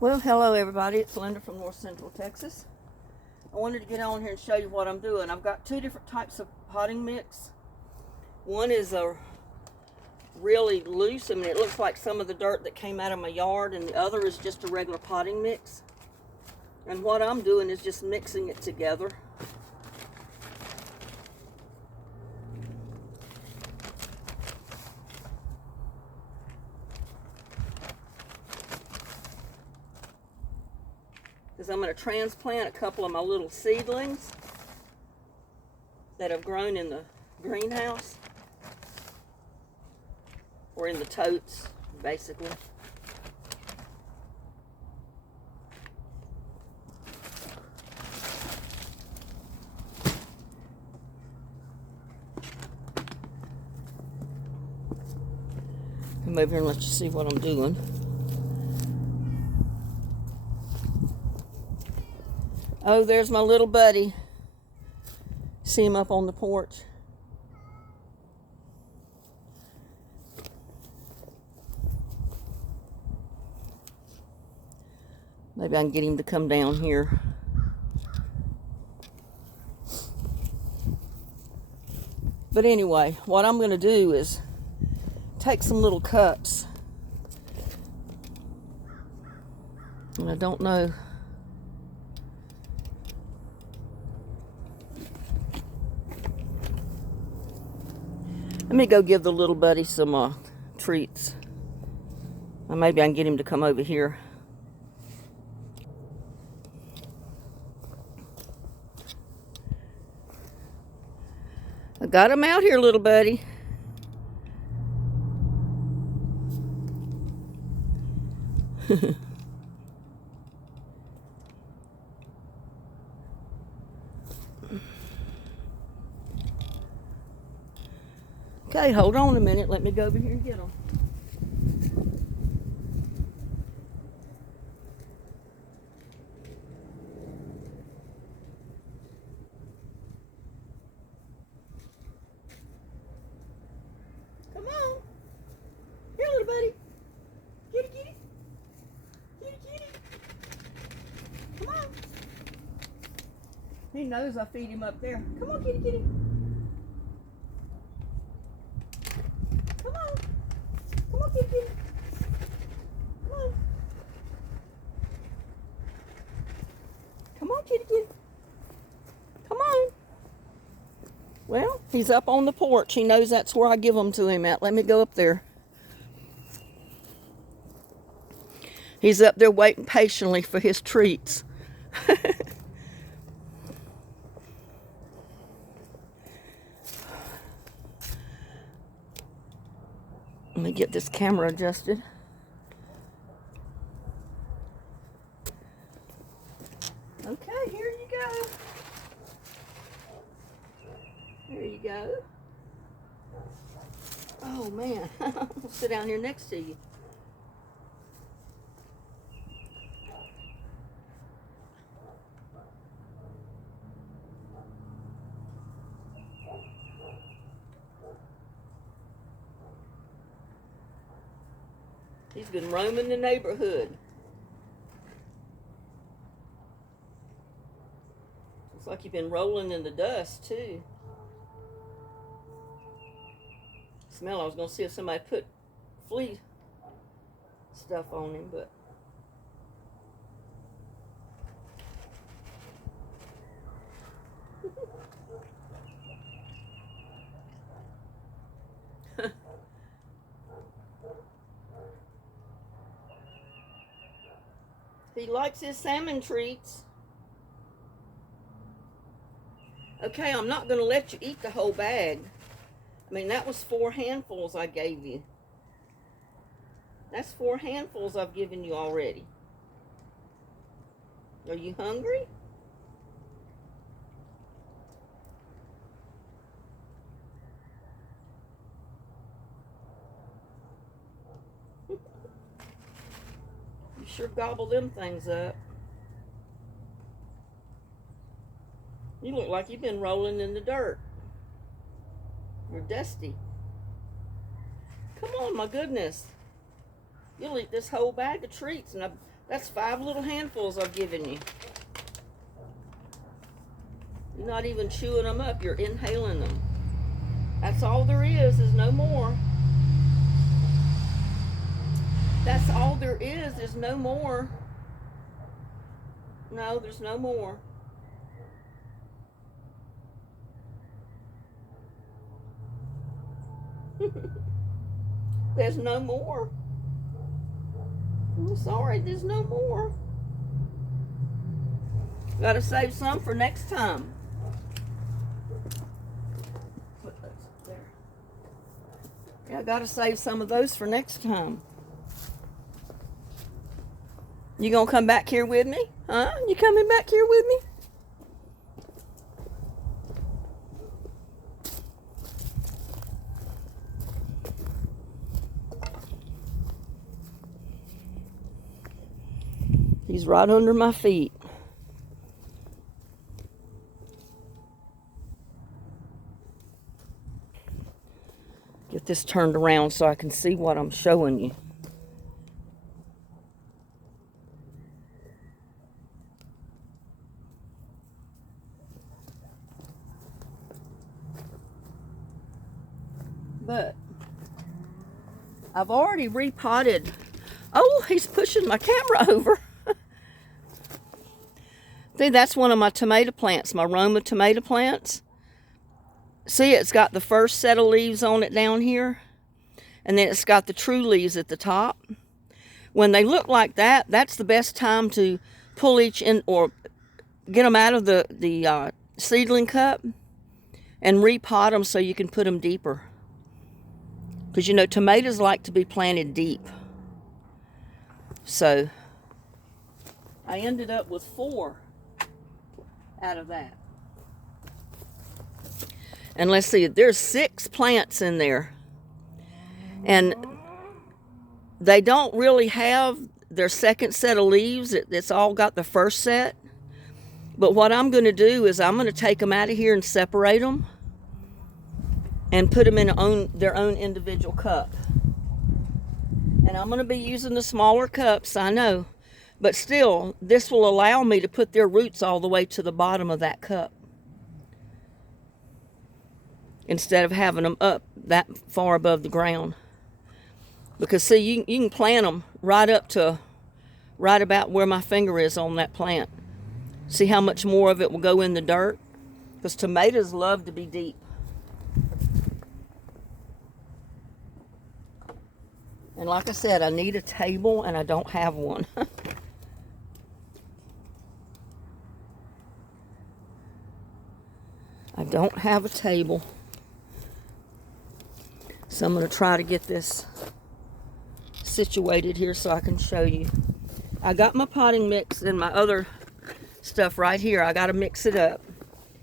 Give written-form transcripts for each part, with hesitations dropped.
Well, hello everybody. It's Linda from North Central Texas. I wanted to get on here and show you what I'm doing. I've got two different types of potting mix. One is a really loose, it looks like some of the dirt that came out of my yard, and the other is just a regular potting mix. And what I'm doing is just mixing it together. Because I'm going to transplant a couple of my little seedlings that have grown in the greenhouse, or in the totes, basically. Come over here and let you see what I'm doing. Oh, there's my little buddy. See him up on the porch. Maybe I can get him to come down here. But anyway, what I'm going to do is take some little cups. And I don't know. Let me go give the little buddy some treats. Or maybe I can get him to come over here. I got him out here, little buddy. Okay, hold on a minute. Let me go over here and get him. Come on. Here, little buddy. Kitty, kitty. Kitty, kitty. Come on. He knows I feed him up there. Come on, kitty, kitty. Come on. Come on, kitty, kitty. Come on. Come on, kitty, kitty. Come on. Well, he's up on the porch. He knows that's where I give them to him at. Let me go up there. He's up there waiting patiently for his treats. Let me get this camera adjusted. Okay, here you go. There you go. Oh man, I'll sit down here next to you. He's been roaming the neighborhood. Looks like you've been rolling in the dust too. Smell, I was gonna see if somebody put flea stuff on him, but he likes his salmon treats. Okay, I'm not going to let you eat the whole bag. I mean, that was 4 handfuls I gave you. That's 4 handfuls I've given you already. Are you hungry? You sure gobble them things up. You look like you've been rolling in the dirt. You're dusty. Come on, my goodness. You'll eat this whole bag of treats, and that's 5 little handfuls I've given you. You're not even chewing them up, you're inhaling them. That's all there is no more. That's all there is no more. No, there's no more. There's no more. I'm sorry, there's no more. Gotta save some for next time. Put those up there. Yeah, I gotta save some of those for next time. You gonna come back here with me? Huh? You coming back here with me? He's right under my feet. Get this turned around so I can see what I'm showing you. But I've already repotted. Oh, he's pushing my camera over. See, that's one of my tomato plants, my Roma tomato plants. See, it's got the first set of leaves on it down here, and then it's got the true leaves at the top. When they look like that, that's the best time to pull each in, or get them out of the seedling cup and repot them so you can put them deeper. Because, you know, tomatoes like to be planted deep. So I ended up with 4 out of that. And let's see, there's 6 plants in there. And they don't really have their second set of leaves. It's all got the first set. But what I'm going to do is I'm going to take them out of here and separate them and put them in their own individual cup. And I'm going to be using the smaller cups, I know. But still, this will allow me to put their roots all the way to the bottom of that cup, instead of having them up that far above the ground. Because see, you can plant them right up to right about where my finger is on that plant. See how much more of it will go in the dirt? Because tomatoes love to be deep. And like I said, I need a table and I don't have one. I don't have a table. So I'm going to try to get this situated here so I can show you. I got my potting mix and my other stuff right here. I got to mix it up.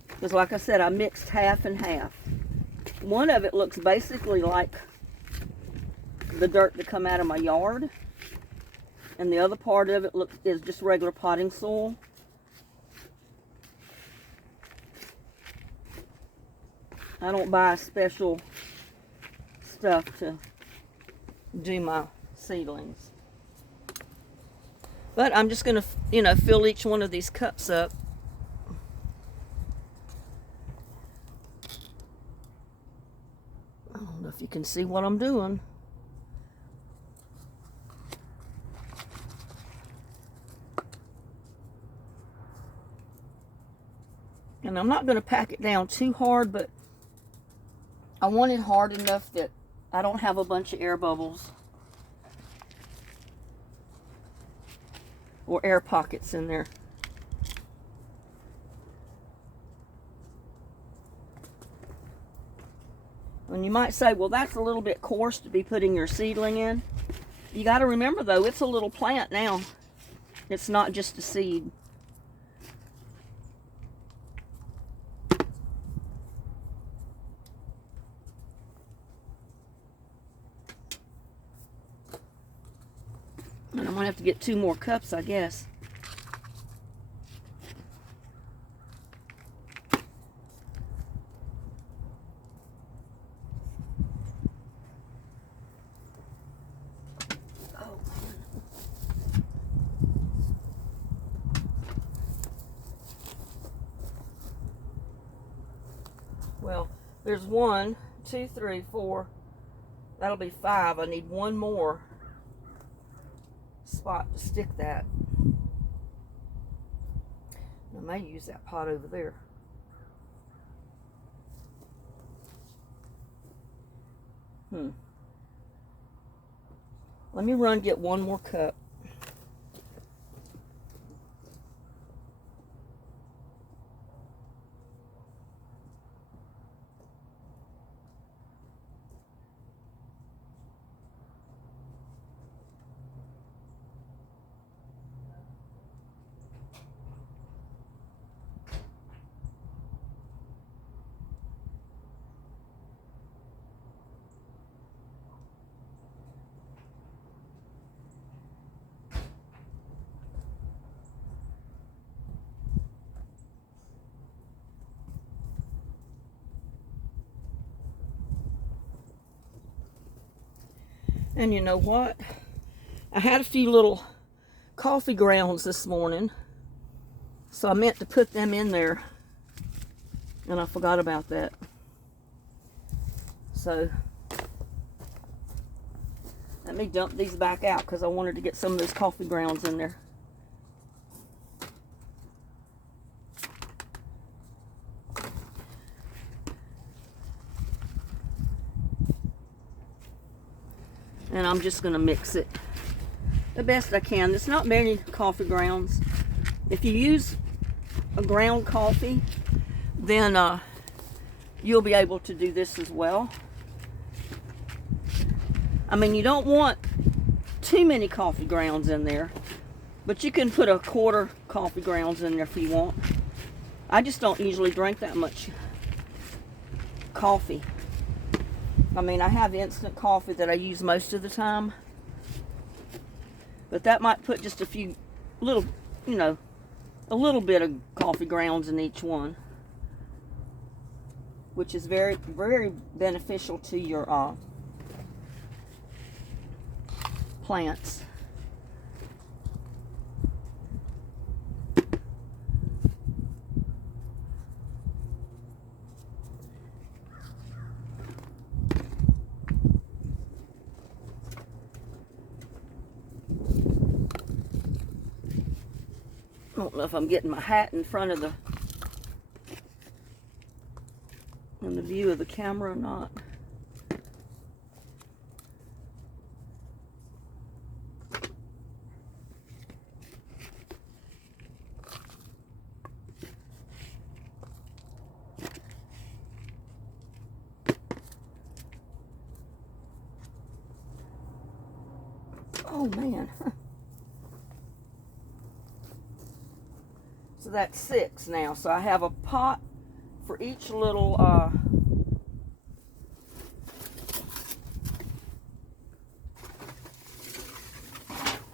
Because like I said, I mixed half and half. One of it looks basically like the dirt that come out of my yard. And the other part of it is just regular potting soil. I don't buy special stuff to do my seedlings. But I'm just going to, you know, fill each one of these cups up. I don't know if you can see what I'm doing. And I'm not going to pack it down too hard, but I want it hard enough that I don't have a bunch of air bubbles or air pockets in there. And you might say, well, that's a little bit coarse to be putting your seedling in. You got to remember, though, it's a little plant now. It's not just a seed. And I'm going to have to get 2 more cups, I guess. Oh. Well, there's 1, 2, 3, 4. That'll be 5. I need one more spot to stick that. I may use that pot over there. Let me run get one more cup. And you know what? I had a few little coffee grounds this morning, so I meant to put them in there, and I forgot about that. So let me dump these back out because I wanted to get some of those coffee grounds in there. And I'm just going to mix it the best I can. There's not many coffee grounds. If you use a ground coffee, then you'll be able to do this as well. I mean, you don't want too many coffee grounds in there, but you can put a quarter coffee grounds in there if you want. I just don't usually drink that much coffee. I mean, I have instant coffee that I use most of the time, but that might put just a few little, you know, a little bit of coffee grounds in each one, which is very, very beneficial to your plants. I don't know if I'm getting my hat in front of the view of the camera or not. Oh man. So that's 6 now. So I have a pot for each little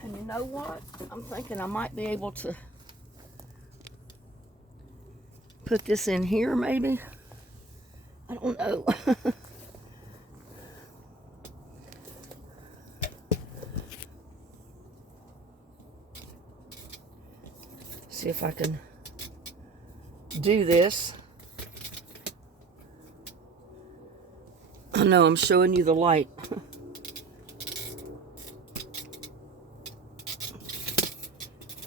and you know what? I'm thinking I might be able to put this in here maybe. I don't know. See if I can do this. I know I'm showing you the light.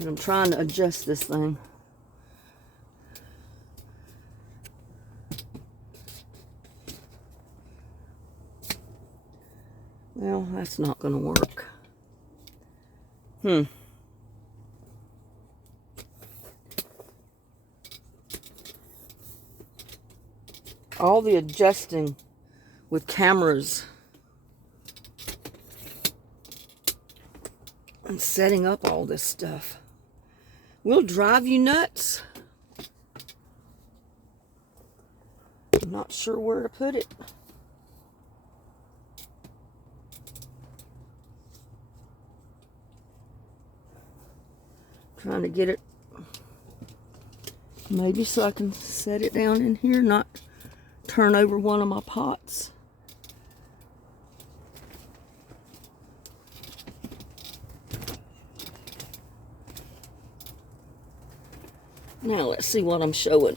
And I'm trying to adjust this thing. Well, that's not going to work. All the adjusting with cameras and setting up all this stuff will drive you nuts. I'm not sure where to put it. Trying to get it maybe so I can set it down in here, not turn over one of my pots. Now let's see what I'm showing.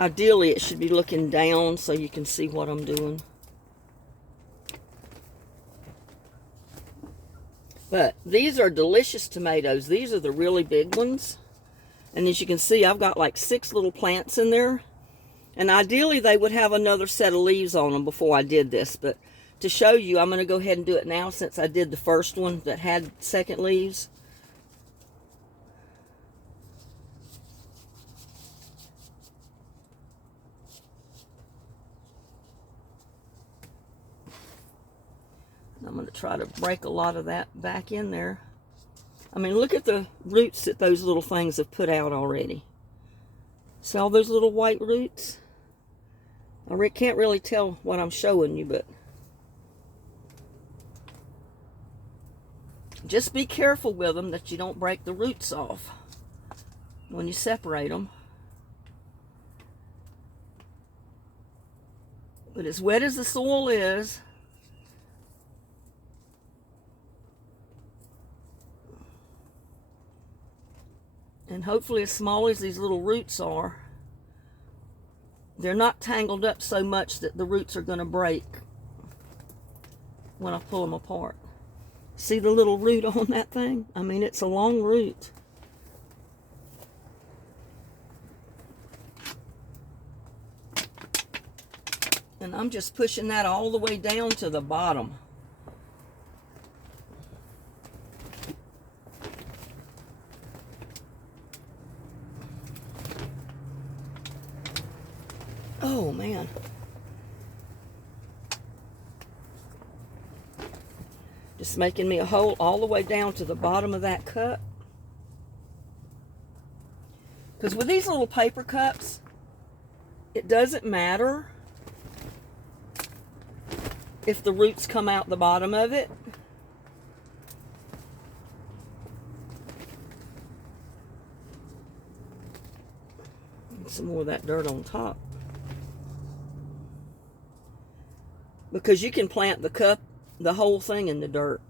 Ideally, it should be looking down so you can see what I'm doing. But these are delicious tomatoes. These are the really big ones. And as you can see, I've got like 6 little plants in there. And ideally, they would have another set of leaves on them before I did this. But to show you, I'm going to go ahead and do it now since I did the first one that had second leaves. I'm going to try to break a lot of that back in there. I mean, look at the roots that those little things have put out already. See all those little white roots? I can't really tell what I'm showing you, but just be careful with them that you don't break the roots off when you separate them. But as wet as the soil is, and hopefully as small as these little roots are, they're not tangled up so much that the roots are going to break when I pull them apart. See the little root on that thing? I mean, it's a long root. And I'm just pushing that all the way down to the bottom. Oh, man. Just making me a hole all the way down to the bottom of that cup. Because with these little paper cups, it doesn't matter if the roots come out the bottom of it. And some more of that dirt on top. Because you can plant the cup, the whole thing in the dirt.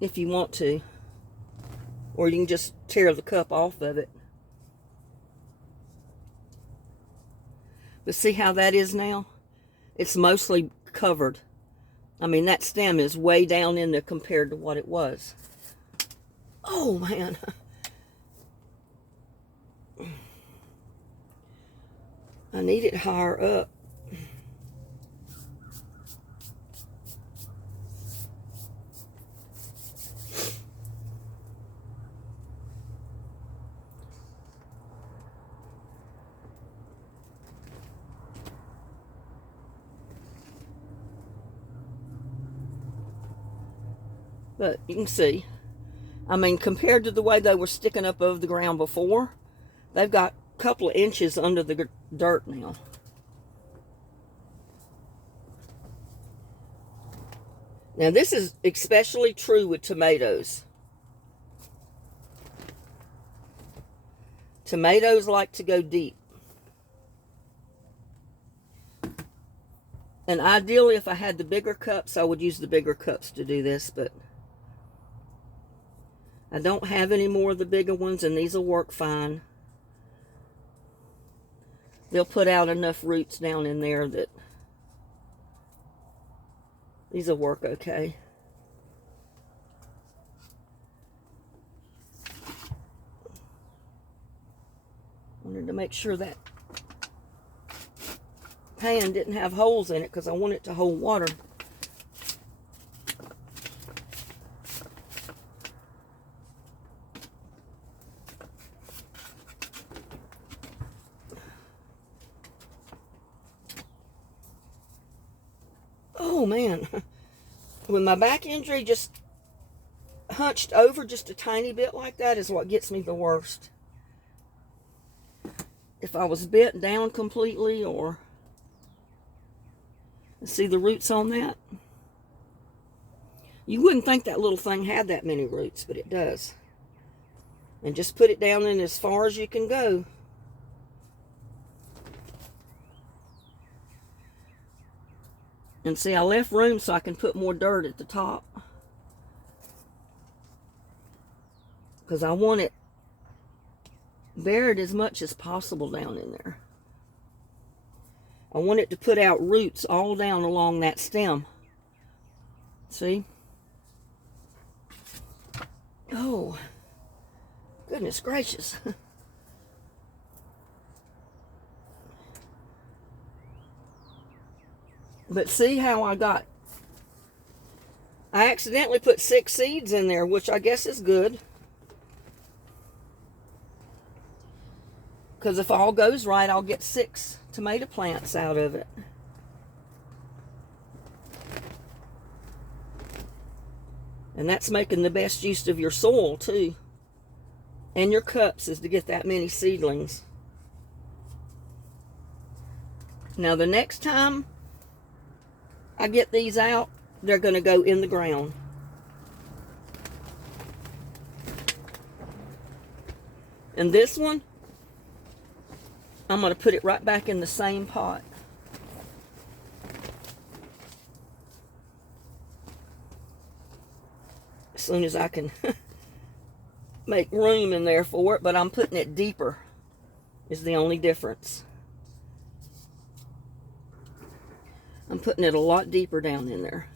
If you want to. Or you can just tear the cup off of it. But see how that is now? It's mostly covered. I mean, that stem is way down in there compared to what it was. Oh, man. I need it higher up. But you can see, I mean, compared to the way they were sticking up over the ground before, they've got a couple of inches under the dirt now. Now, this is especially true with tomatoes. Tomatoes like to go deep. And ideally, if I had the bigger cups, I would use the bigger cups to do this, but I don't have any more of the bigger ones, and these will work fine. They'll put out enough roots down in there that these will work okay. Wanted to make sure that pan didn't have holes in it because I want it to hold water. Oh, man. When my back injury just hunched over just a tiny bit like that is what gets me the worst. If I was bent down completely, or see the roots on that? You wouldn't think that little thing had that many roots, but it does. And just put it down in as far as you can go. And see, I left room so I can put more dirt at the top. Because I want it buried as much as possible down in there. I want it to put out roots all down along that stem. See? Oh, goodness gracious. But see how I accidentally put 6 seeds in there, which I guess is good. Because if all goes right, I'll get 6 tomato plants out of it. And that's making the best use of your soil, too. And your cups, is to get that many seedlings. Now, the next time I get these out, they're going to go in the ground. And this one, I'm going to put it right back in the same pot. As soon as I can make room in there for it, but I'm putting it deeper is the only difference. I'm putting it a lot deeper down in there.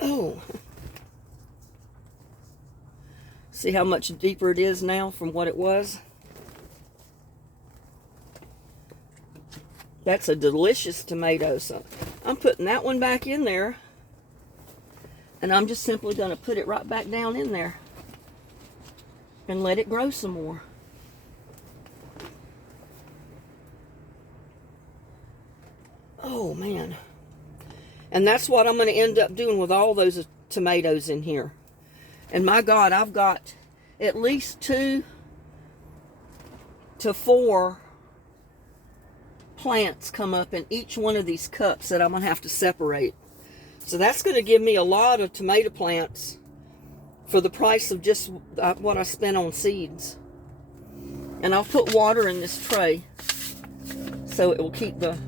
Oh. See how much deeper it is now from what it was? That's a delicious tomato. So I'm putting that one back in there. And I'm just simply going to put it right back down in there. And let it grow some more. Oh, man. And that's what I'm going to end up doing with all those tomatoes in here. And my God, I've got at least 2 to 4 plants come up in each one of these cups that I'm going to have to separate. So that's going to give me a lot of tomato plants for the price of just what I spent on seeds. And I'll put water in this tray so it will keep the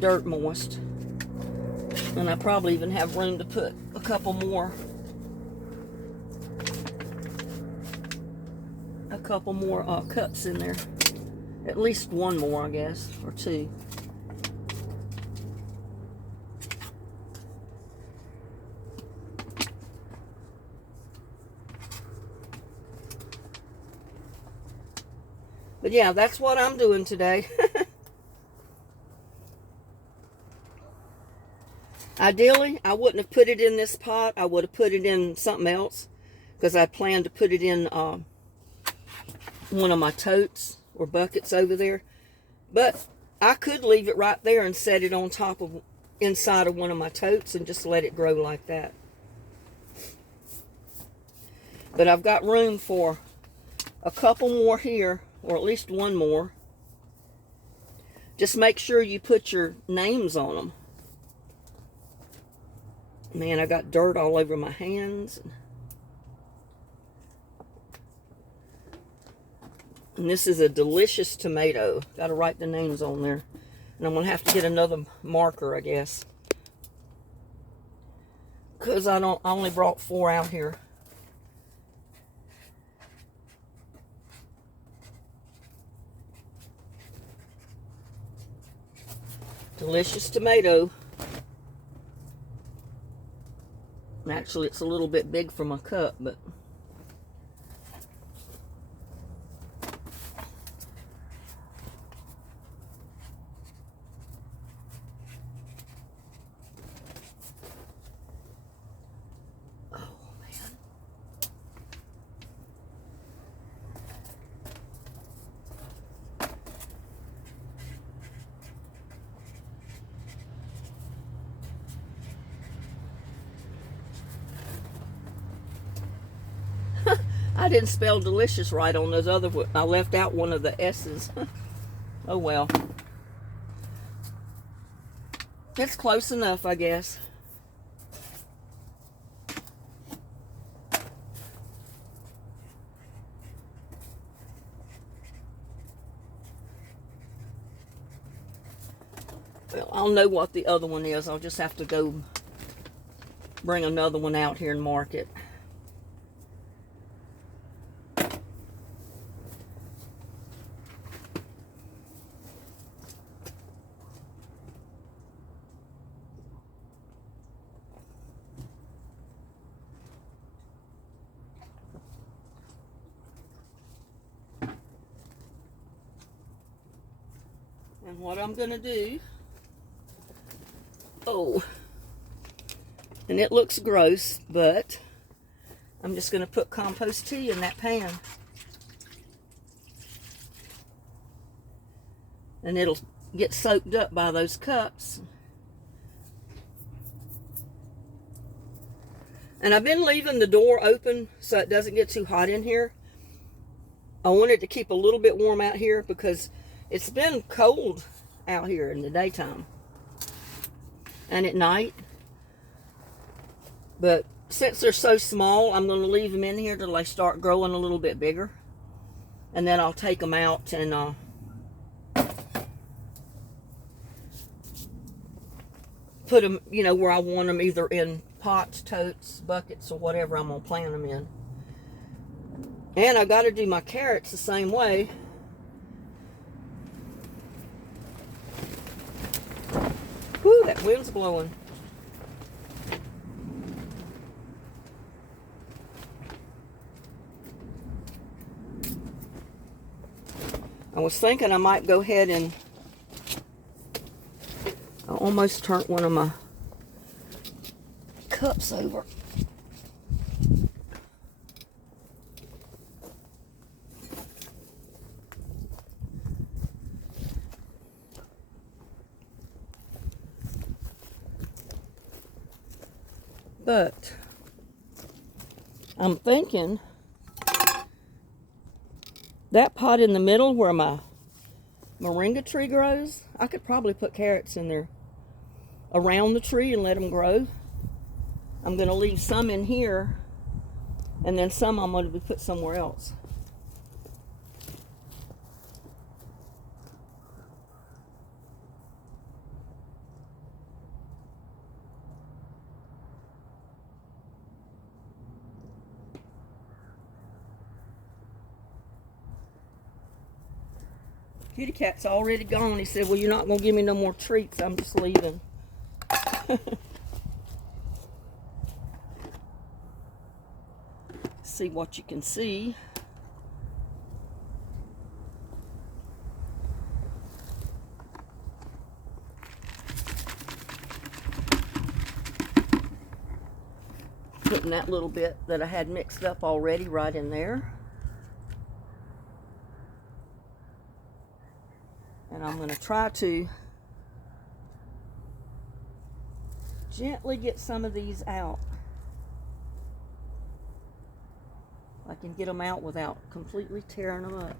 dirt moist. And I probably even have room to put a couple more cups in there. At least one more, I guess, or 2. But yeah, that's what I'm doing today. Ideally, I wouldn't have put it in this pot. I would have put it in something else, because I planned to put it in one of my totes or buckets over there. But I could leave it right there and set it on top of inside of one of my totes and just let it grow like that. But I've got room for a couple more here, or at least one more. Just make sure you put your names on them. Man, I got dirt all over my hands. And this is a delicious tomato. Got to write the names on there. And I'm going to have to get another marker, I guess. Because I only brought 4 out here. Delicious tomato. Actually, it's a little bit big for my cup, but I didn't spell delicious right on those other. I left out one of the S's. Oh well. It's close enough, I guess. Well, I'll know what the other one is. I'll just have to go bring another one out here and mark it. And what I'm going to do, and it looks gross, but I'm just going to put compost tea in that pan. And it'll get soaked up by those cups. And I've been leaving the door open so it doesn't get too hot in here. I wanted to keep a little bit warm out here because it's been cold out here in the daytime and at night. But since they're so small, I'm going to leave them in here till they start growing a little bit bigger. And then I'll take them out and put them, you know, where I want them, either in pots, totes, buckets, or whatever I'm going to plant them in. And I got to do my carrots the same way. Whew, that wind's blowing. I was thinking I might go ahead and I almost turned one of my cups over. But I'm thinking that pot in the middle where my moringa tree grows, I could probably put carrots in there around the tree and let them grow. I'm going to leave some in here, and then some I'm going to put somewhere else. Kitty cat's already gone. He said, well, you're not going to give me no more treats. I'm just leaving. See what you can see. Putting that little bit that I had mixed up already right in there. And I'm going to try to gently get some of these out. I can get them out without completely tearing them up.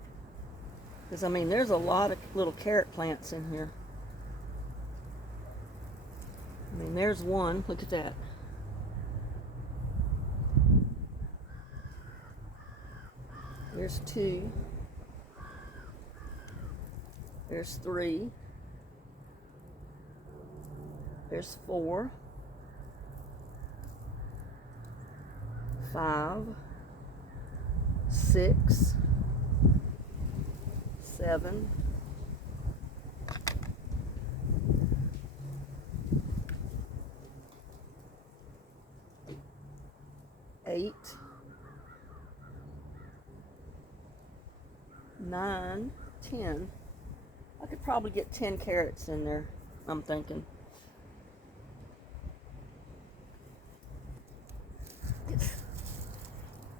Because, I mean, there's a lot of little carrot plants in here. I mean, there's one. Look at that. There's two. There's three. There's 4. 5. 6. 7. 8. 9. 10. I could probably get 10 carrots in there, I'm thinking.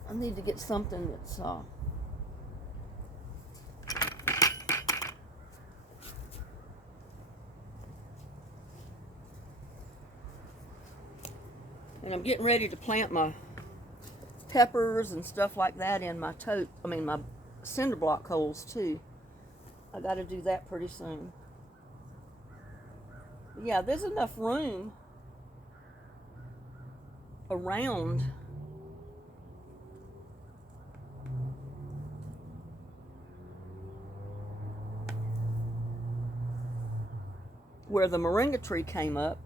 I need to get something that's and I'm getting ready to plant my peppers and stuff like that in my my cinder block holes too. I got to do that pretty soon. Yeah, there's enough room around where the moringa tree came up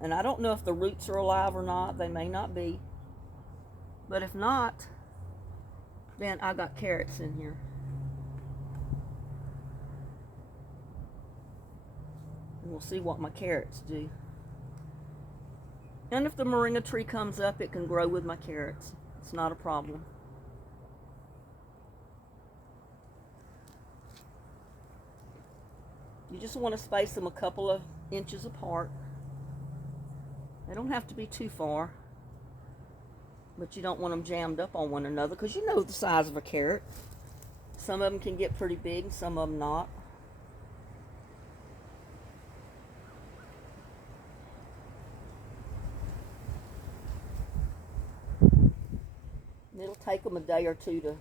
And I don't know if the roots are alive or not. They may not be. But if not, then I got carrots in here. And we'll see what my carrots do. And if the moringa tree comes up, it can grow with my carrots. It's not a problem. You just want to space them a couple of inches apart. They don't have to be too far, but you don't want them jammed up on one another, because you know the size of a carrot. Some of them can get pretty big and some of them not. It'll take them a day or two to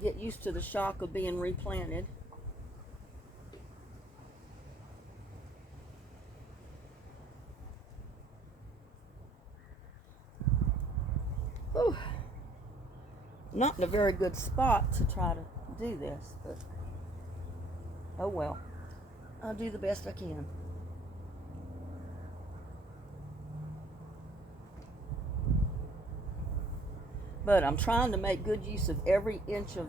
get used to the shock of being replanted. Whew. Not in a very good spot to try to do this, but oh well. I'll do the best I can. But I'm trying to make good use of every inch of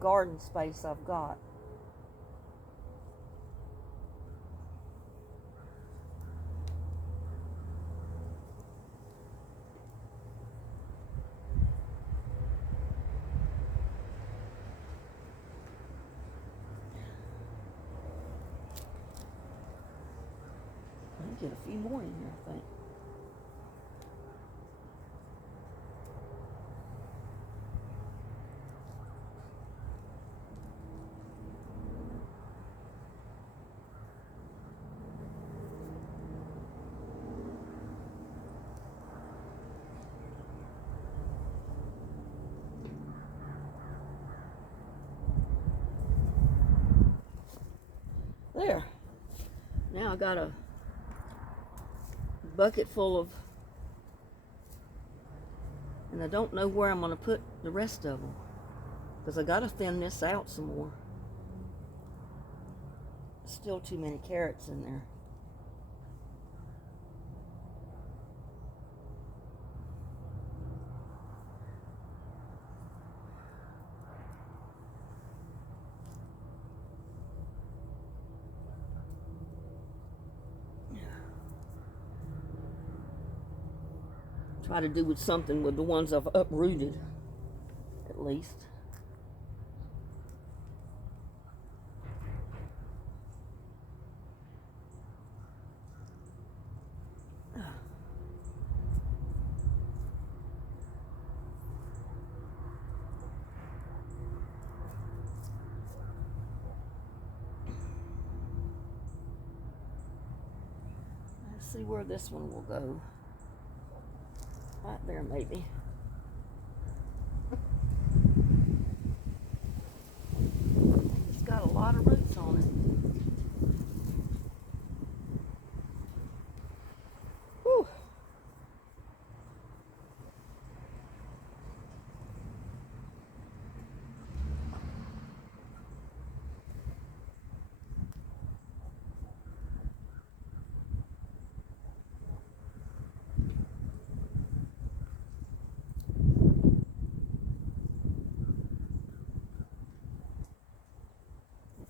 garden space I've got. I'll get a few more in here, I think. There. Now I got a bucket full of, and I don't know where I'm going to put the rest of them, because I got to thin this out some more. Still too many carrots in there. Try to do with something with the ones I've uprooted, at least. Let's see where this one will go. Right there, maybe. It's got a lot of roots on it. Whew.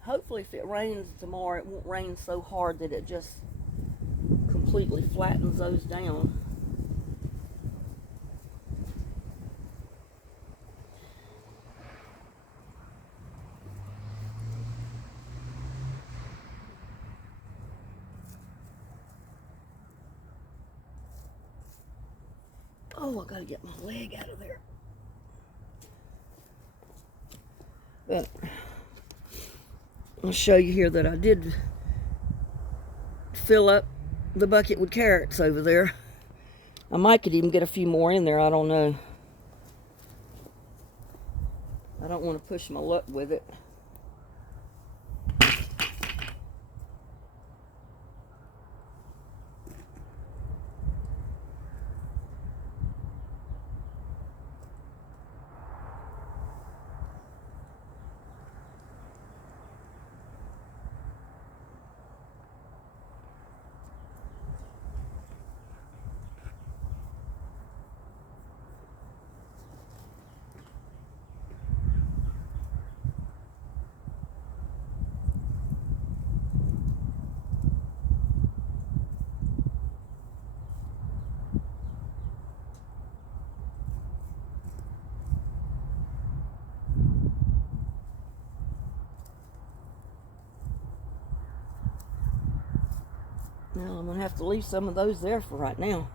Hopefully if it rains tomorrow, it won't rain so hard that it just completely flattens those down. Oh, I gotta get my leg out of there. But I'll show you here that I did fill up the bucket with carrots over there. I might could even get a few more in there, I don't know. I don't want to push my luck with it. Now I'm going to have to leave some of those there for right now.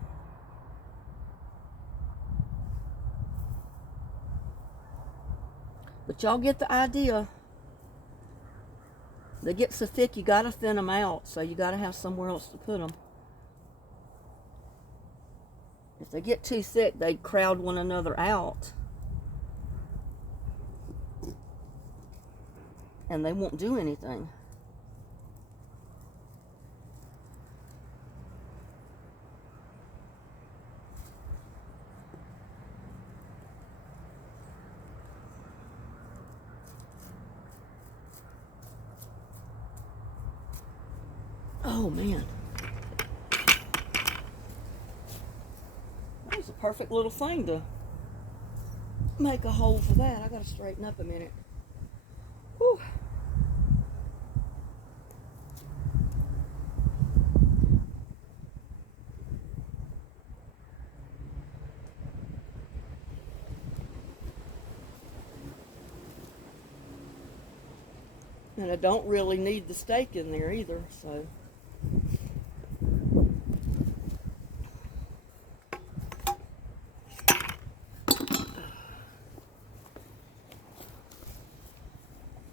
But y'all get the idea. They get so thick you got to thin them out, so you got to have somewhere else to put them. If they get too thick, they crowd one another out. And they won't do anything. Oh man. That was a perfect little thing to make a hole for that. I gotta straighten up a minute. Whew. And I don't really need the stake in there either, so.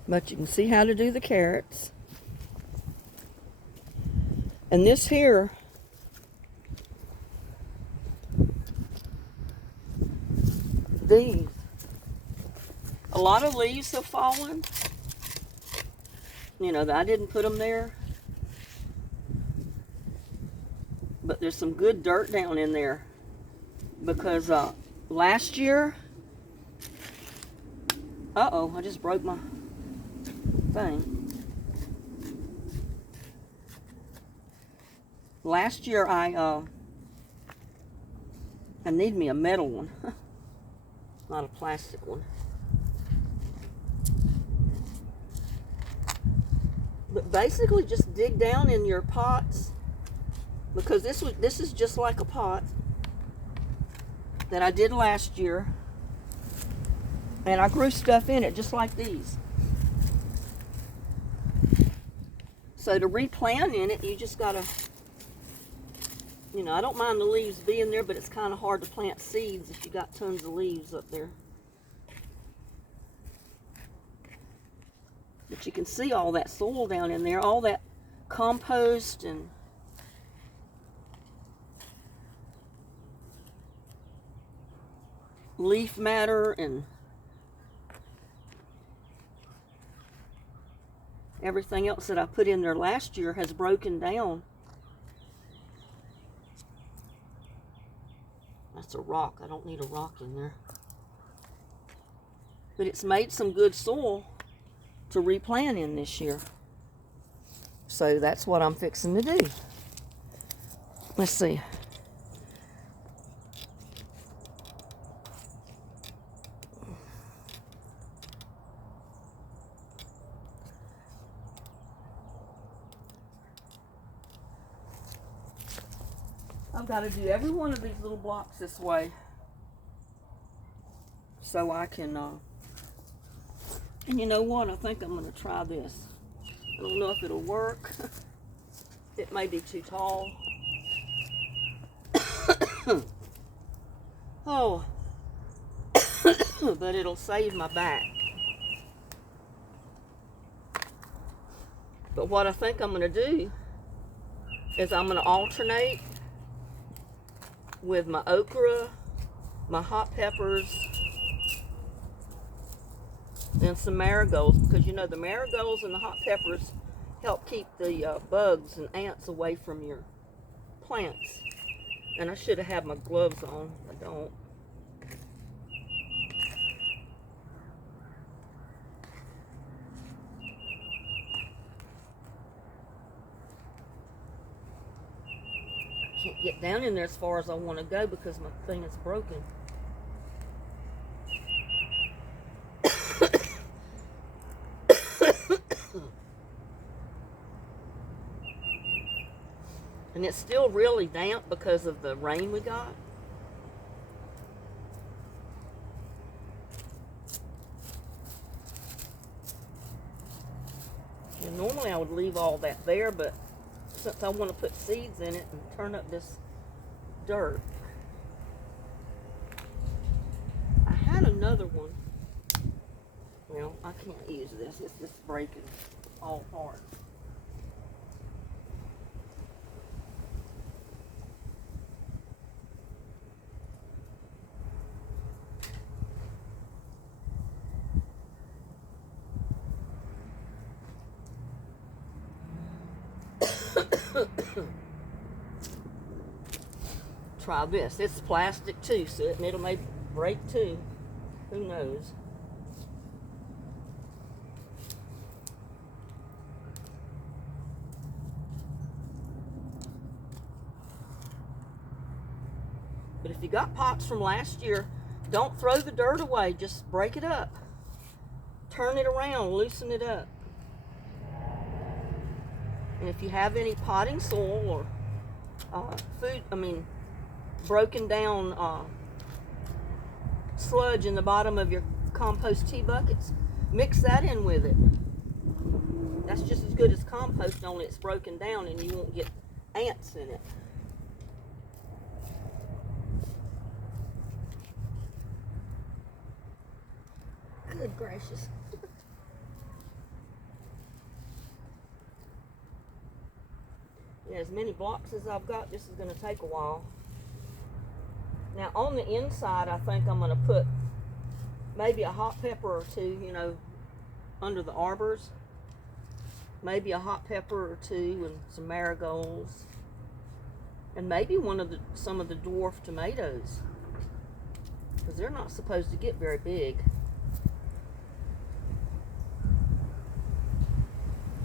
But you can see how to do the carrots. And this here, these, a lot of leaves have fallen. You know, I didn't put them there. But there's some good dirt down in there. Because last year, uh-oh, I just broke my thing. Last year I need me a metal one, not a plastic one. But basically just dig down in your pots, because this is just like a pot that I did last year, and I grew stuff in it just like these. So to replant in it, you just gotta, you know, I don't mind the leaves being there, but it's kind of hard to plant seeds if you got tons of leaves up there. But you can see all that soil down in there, all that compost and leaf matter and everything else that I put in there last year has broken down. That's a rock. I don't need a rock in there. But it's made some good soil to replant in this year. So that's what I'm fixing to do. Let's see. I've got to do every one of these little blocks this way so I can, and you know what, I think I'm going to try this. I don't know if it'll work. It may be too tall. Oh, but it'll save my back. But what I think I'm going to do is I'm going to alternate with my okra, my hot peppers, and some marigolds, because you know the marigolds and the hot peppers help keep the bugs and ants away from your plants. And I should have had my gloves on. I don't. Can't get down in there as far as I want to go because my thing is broken. And it's still really damp because of the rain we got. And normally I would leave all that there, but since I want to put seeds in it and turn up this dirt. I had another one. Well, I can't use this. It's just breaking all apart. Try this. It's plastic too, so it'll maybe break too. Who knows? But if you got pots from last year, don't throw the dirt away. Just break it up. Turn it around, loosen it up. And if you have any potting soil or broken down sludge in the bottom of your compost tea buckets, mix that in with it. That's just as good as compost, only it's broken down and you won't get ants in it. Good gracious. Yeah, as many blocks as I've got, this is going to take a while. Now on the inside, I think I'm going to put maybe a hot pepper or two, under the arbors. Maybe a hot pepper or two and some marigolds. And maybe some of the dwarf tomatoes. Because they're not supposed to get very big.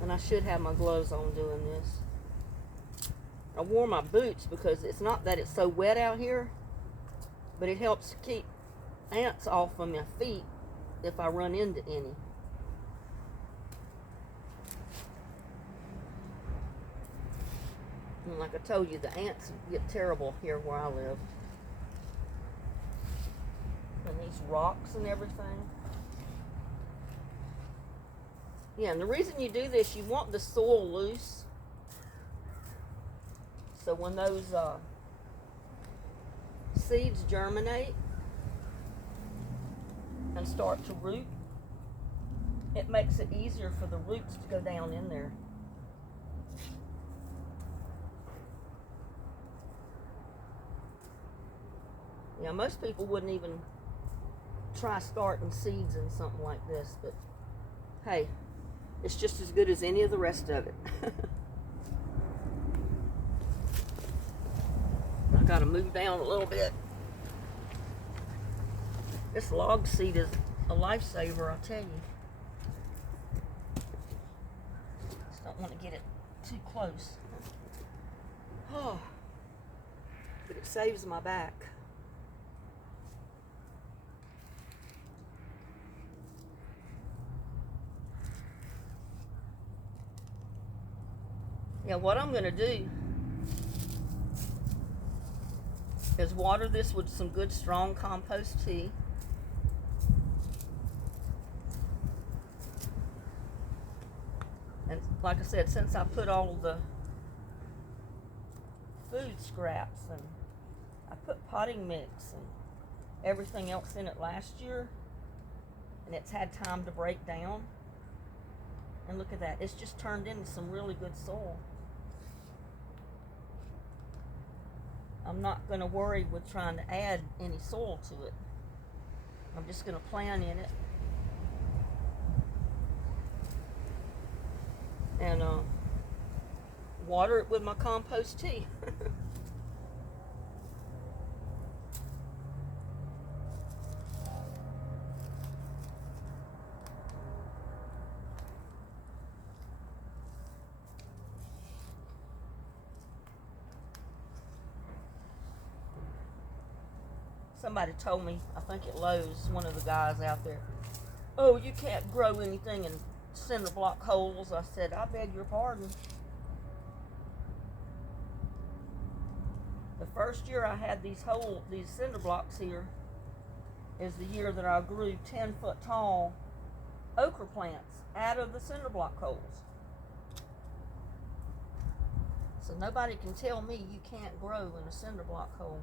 And I should have my gloves on doing this. I wore my boots because it's not that it's so wet out here, but it helps keep ants off of my feet if I run into any. And like I told you, the ants get terrible here where I live. And these rocks and everything. Yeah, and the reason you do this, you want the soil loose. So when those seeds germinate and start to root, it makes it easier for the roots to go down in there. Yeah, most people wouldn't even try starting seeds in something like this, but hey, it's just as good as any of the rest of it. I gotta move down a little bit. This log seed is a lifesaver, I'll tell you. Just don't want to get it too close. Oh, but it saves my back. Yeah, what I'm going to do is water this with some good strong compost tea. And like I said, since I put all the food scraps and I put potting mix and everything else in it last year, and it's had time to break down. And look at that, it's just turned into some really good soil. I'm not going to worry with trying to add any soil to it. I'm just going to plant in it. And water it with my compost tea. Somebody told me, I think at Lowe's, one of the guys out there, oh, you can't grow anything in cinder block holes. I said, I beg your pardon. The first year I had these cinder blocks here is the year that I grew 10-foot tall okra plants out of the cinder block holes. So nobody can tell me you can't grow in a cinder block hole.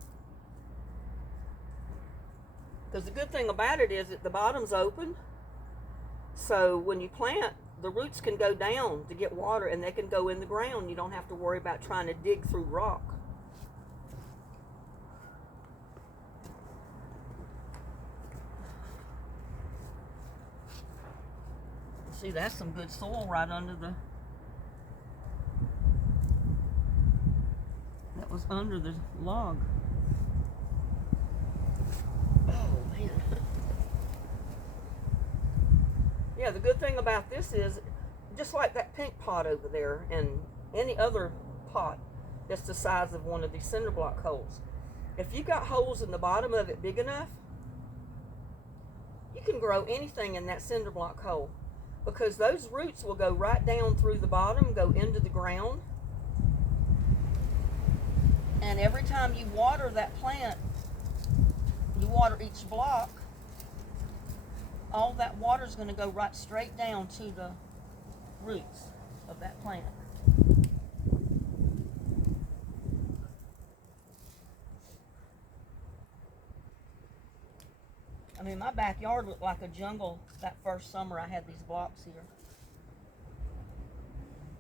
Because the good thing about it is that the bottom's open. So when you plant, the roots can go down to get water and they can go in the ground. You don't have to worry about trying to dig through rock. See, that's some good soil right under the... That was under the log. Oh, man. Yeah, the good thing about this is, just like that pink pot over there and any other pot that's the size of one of these cinder block holes, if you got holes in the bottom of it big enough, you can grow anything in that cinder block hole, because those roots will go right down through the bottom, go into the ground. And every time you water that plant, you water each block, all that water is going to go right straight down to the roots of that plant. I mean, my backyard looked like a jungle that first summer I had these blocks here.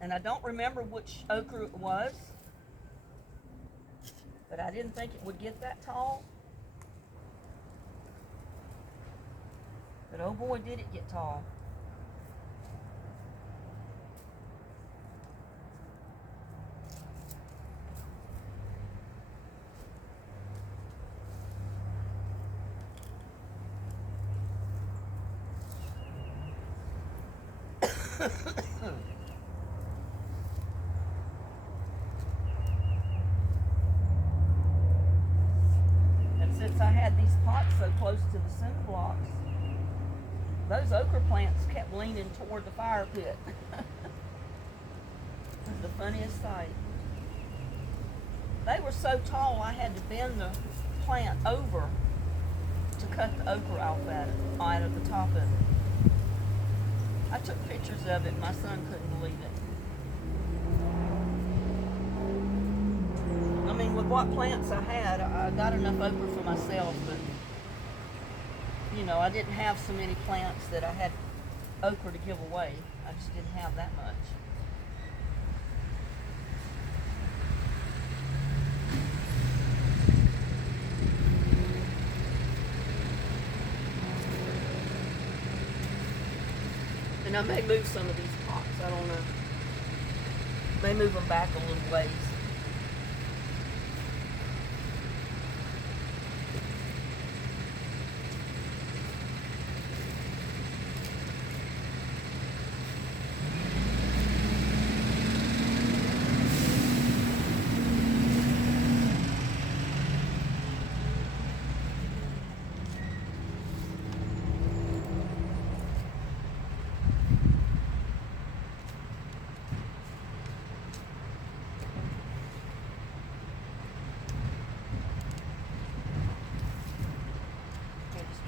And I don't remember which ochre it was, but I didn't think it would get that tall. But oh boy, did it get tall. And since I had these pots so close to the cinder blocks, those ochre plants kept leaning toward the fire pit. It was the funniest sight. They were so tall I had to bend the plant over to cut the ochre out of the top of it. I took pictures of it. My son couldn't believe it. I mean, with what plants I had, I got enough ochre for myself, but you know, I didn't have so many plants that I had ochre to give away. I just didn't have that much. And I may move some of these pots, I don't know. May move them back a little ways.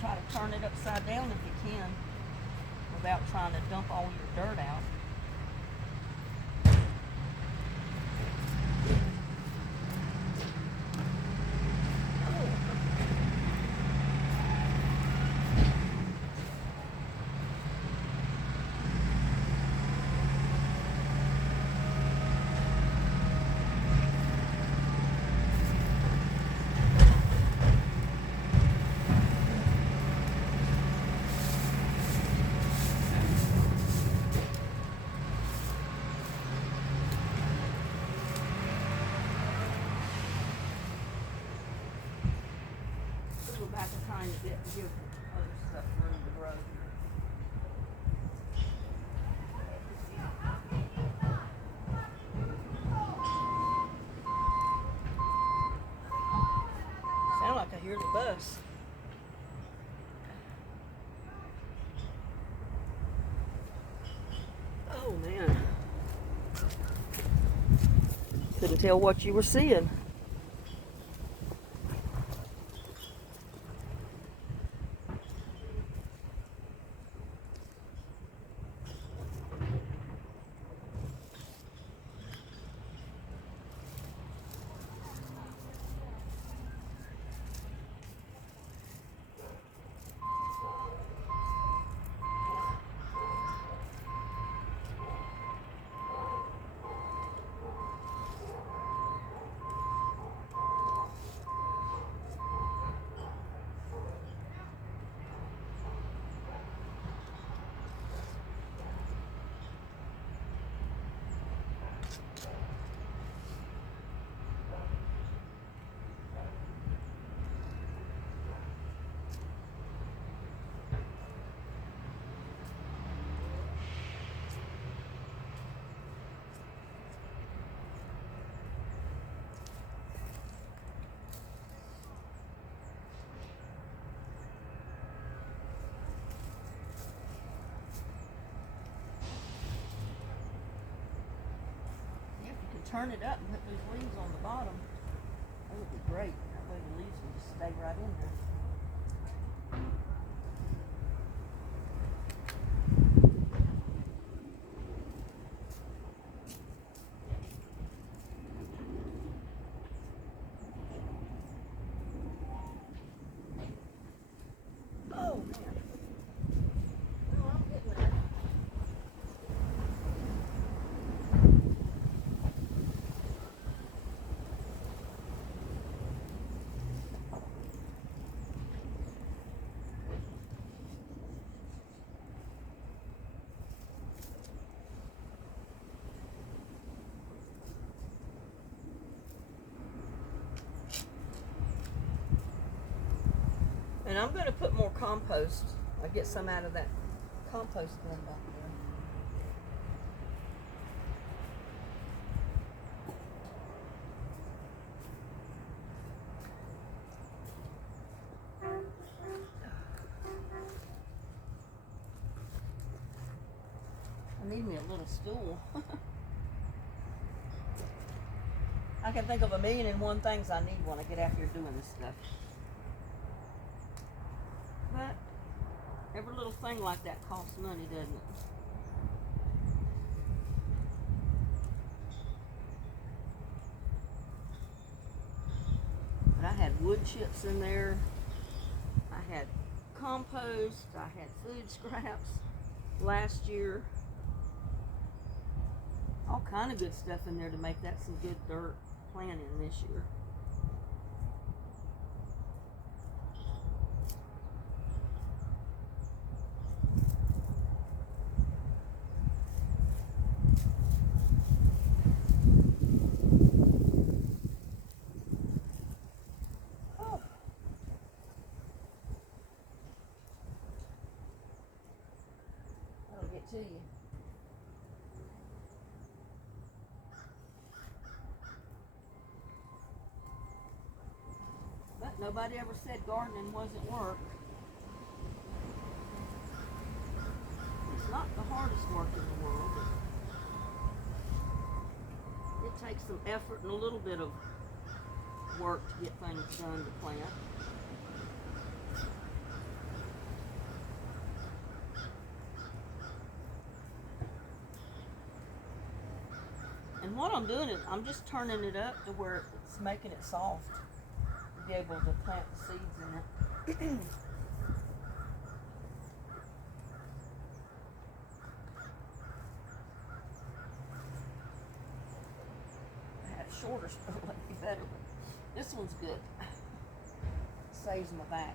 Try to turn it upside down if you can without trying to dump all your dirt out. Back and trying to give other stuff room to grow. Sound like I hear the bus. Oh man. Couldn't tell what you were seeing. turn it up and put these leaves on the bottom, that would be great. That way the leaves will just stay right in there. Oh man. Oh, I'm getting there. And I'm going to put more compost. I get some out of that compost bin back there. I need me a little stool. I can think of 1,000,001 things I need when I get out here doing this stuff. But every little thing like that costs money, doesn't it? But I had wood chips in there. I had compost. I had food scraps last year. All kind of good stuff in there to make that some good dirt planting this year. To you. But nobody ever said gardening wasn't work. It's not the hardest work in the world. It takes some effort and a little bit of work to get things done to plant. And what I'm doing is I'm just turning it up to where it's making it soft to be able to plant the seeds in it. I had a shorter spool, that'd be better, but this one's good. Saves my back.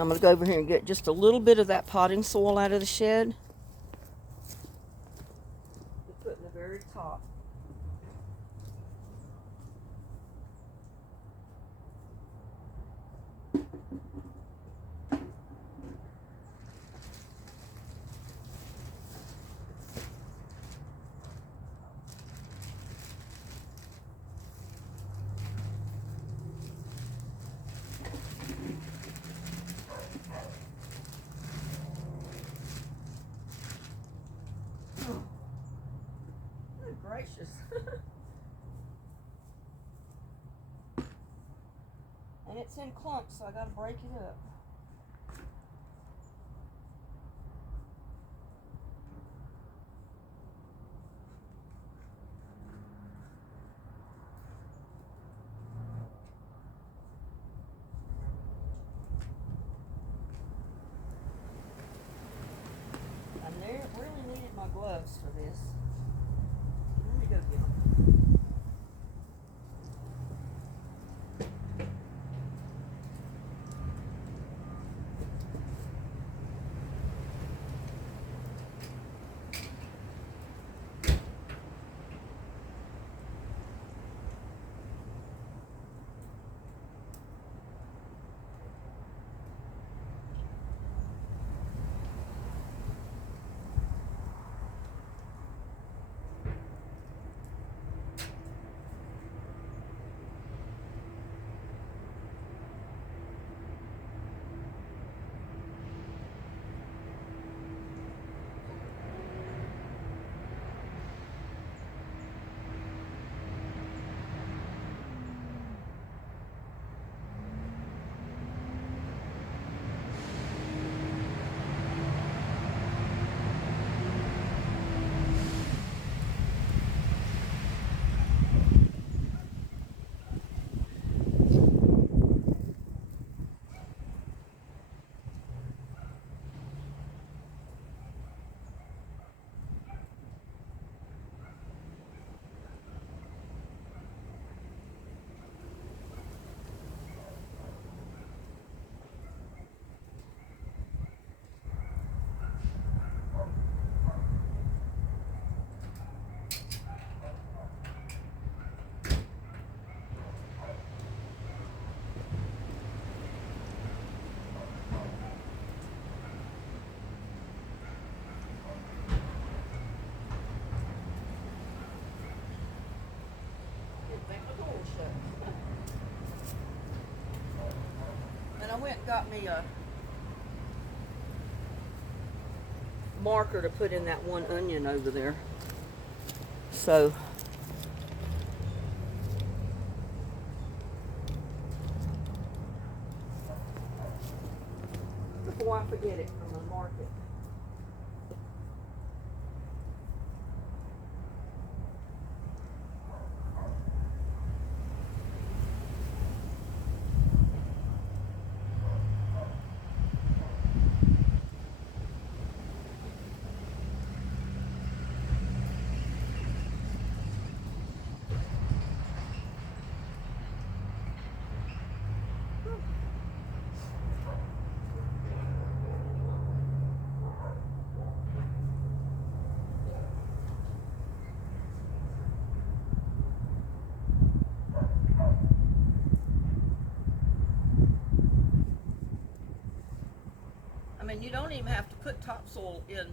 And I'm going to go over here and get just a little bit of that potting soil out of the shed. Put in the very top. Gracious. And it's in clumps, so I gotta break it up. I really needed my gloves for this. Let me go get them. And I went and got me a marker to put in that one onion over there. So before I forget it, I'm gonna mark it. I mean, you don't even have to put topsoil in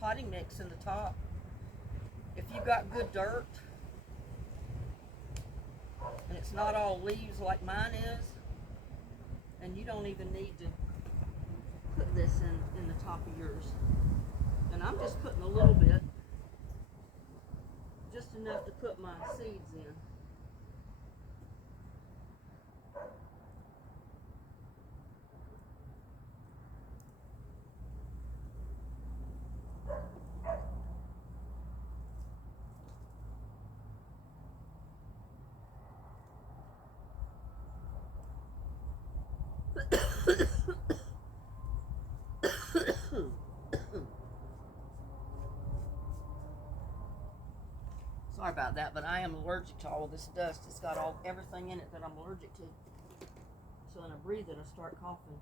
potting mix in the top. If you've got good dirt and it's not all leaves like mine is, and you don't even need to put this in the top of yours. And I'm just putting a little bit, just enough to put my seeds in. Sorry about that, but I am allergic to all this dust. It's got everything in it that I'm allergic to. So when I breathe it, I start coughing.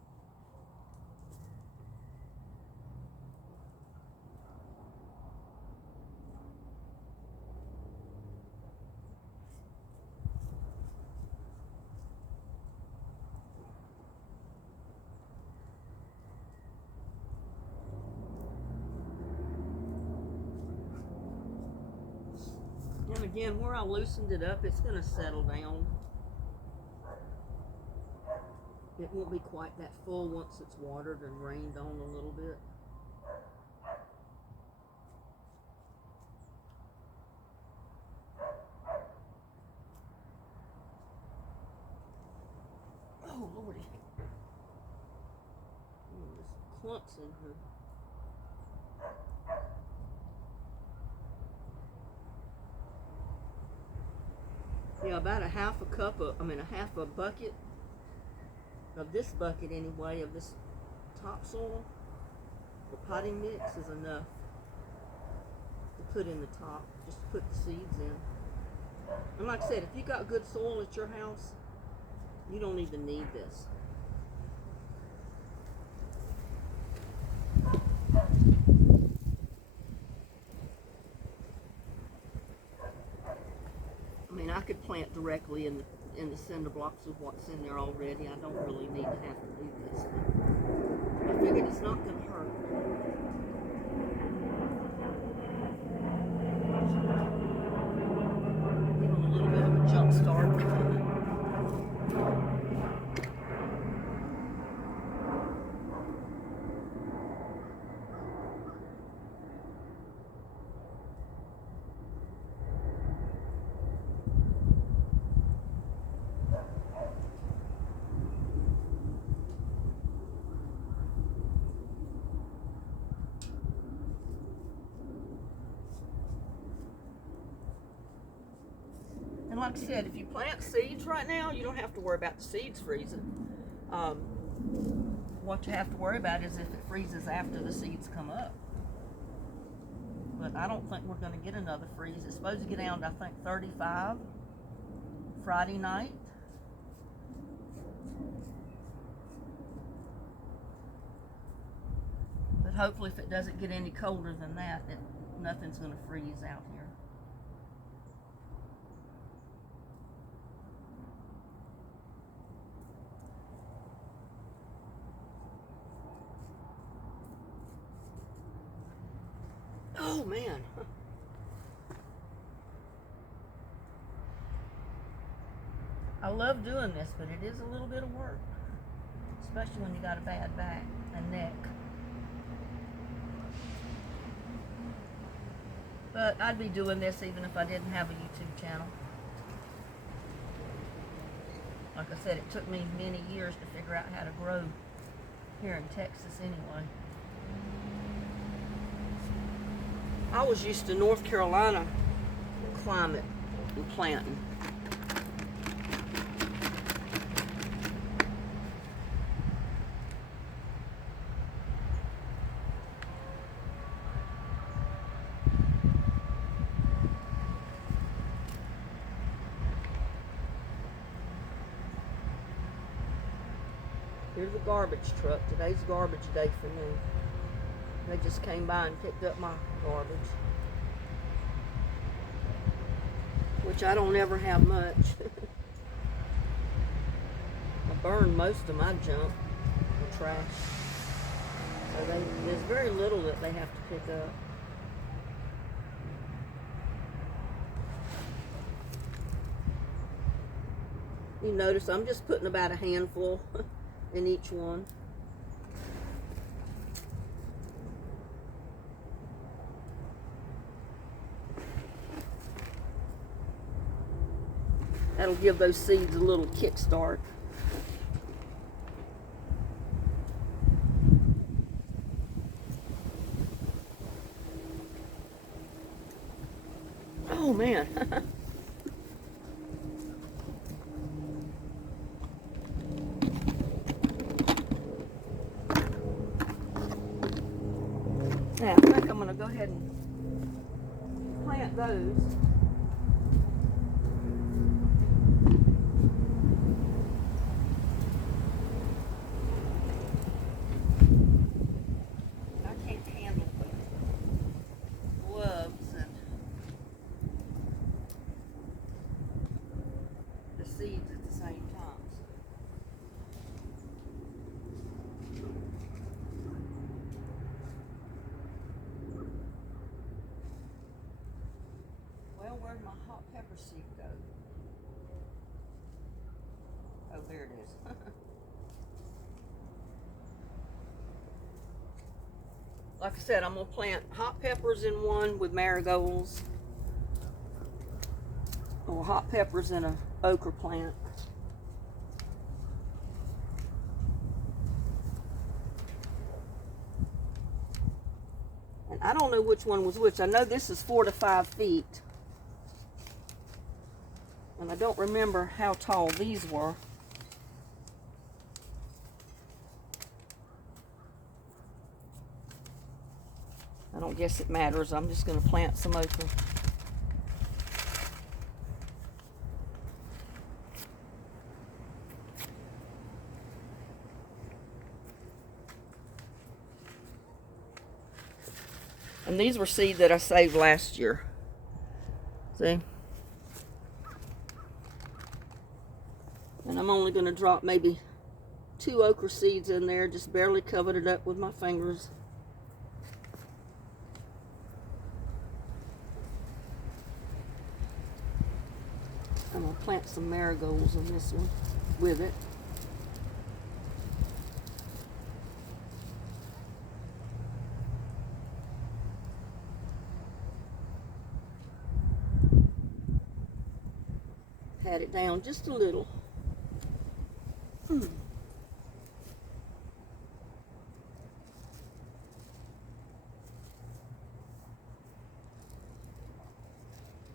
And again, where I loosened it up, it's going to settle down. It won't be quite that full once it's watered and rained on a little bit. Oh, Lordy. Oh, there's clumps in here. Yeah, about a half a bucket of this bucket anyway, of this topsoil, the potting mix is enough to put in the top, just to put the seeds in. And like I said, if you got good soil at your house, you don't even need this. I mean, I could plant directly in the cinder blocks with what's in there already. I don't really need to have to do this. But I figured it's not going to hurt. Give them a little bit of a jump start. And like I said, if you plant seeds right now, you don't have to worry about the seeds freezing. What you have to worry about is if it freezes after the seeds come up. But I don't think we're going to get another freeze. It's supposed to get down to, I think, 35 Friday night. But hopefully if it doesn't get any colder than that, nothing's going to freeze out here. Oh man. I love doing this, but it is a little bit of work, especially when you got a bad back and neck. But I'd be doing this even if I didn't have a YouTube channel. Like I said, it took me many years to figure out how to grow here in Texas anyway. I was used to North Carolina climate and planting. Here's a garbage truck. Today's garbage day for me. They just came by and picked up my garbage, which I don't ever have much. I burn most of my junk and trash, so there's very little that they have to pick up. You notice I'm just putting about a handful in each one. That'll give those seeds a little kickstart. Oh man. Now, I think I'm going to go ahead and plant those. I can't handle gloves and the seeds at the same time. where'd my hot pepper seed go. Oh, there it is. Like I said, I'm going to plant hot peppers in one with marigolds, or hot peppers in an okra plant. And I don't know which one was which. I know this is 4 to 5 feet. And I don't remember how tall these were. I don't guess it matters. I'm just going to plant some okra. And these were seed that I saved last year. See? And I'm only going to drop maybe 2 okra seeds in there. Just barely covered it up with my fingers. I'm going to plant some marigolds in this one with it. Pat it down just a little.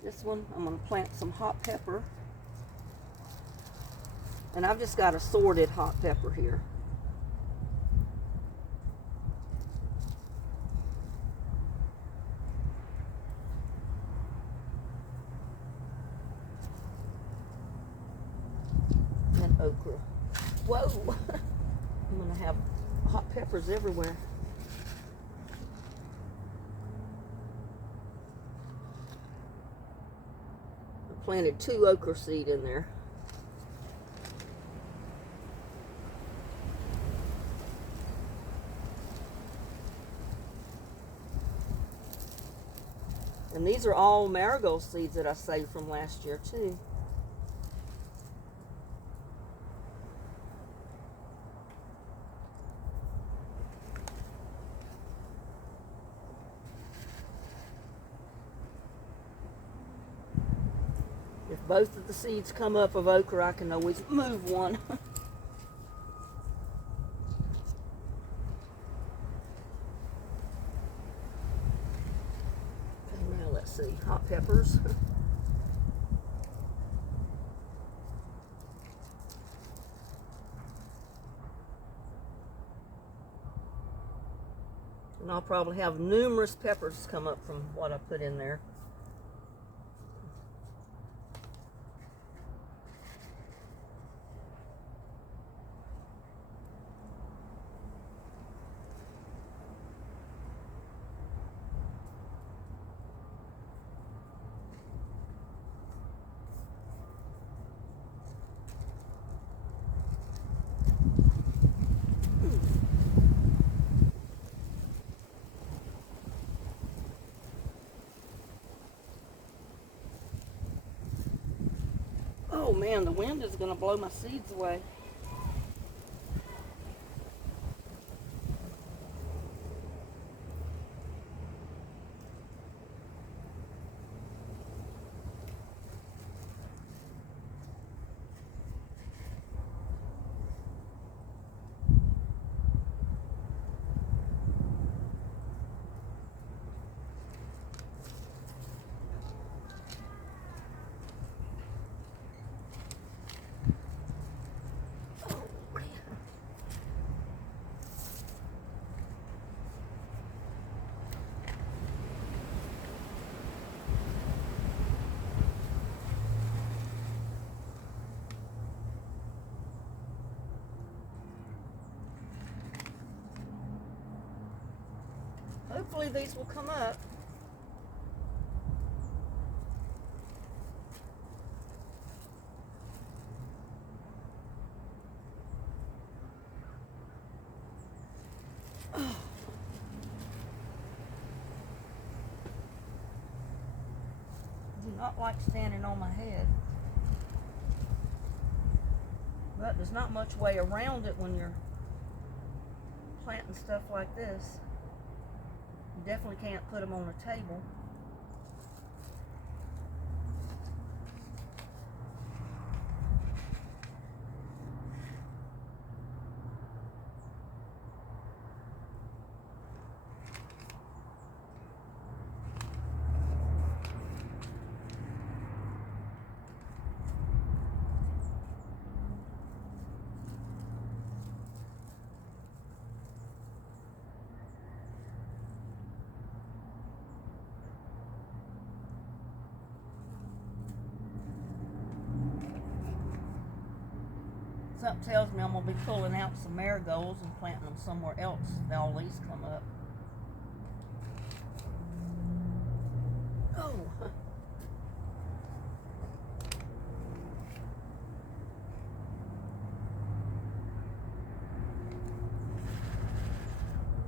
This one, I'm going to plant some hot pepper. And I've just got assorted hot pepper here. And okra. Whoa! I'm going to have hot peppers everywhere. I planted 2 okra seed in there. And these are all marigold seeds that I saved from last year too. If both of the seeds come up of okra, I can always move one. Let's see, hot peppers. And I'll probably have numerous peppers come up from what I put in there. Oh man, the wind is going to blow my seeds away. Hopefully these will come up. not like standing on my head. But there's not much way around it when you're planting stuff like this. You definitely can't put them on a table. Something tells me I'm going to be pulling out some marigolds and planting them somewhere else. All these come up. Oh.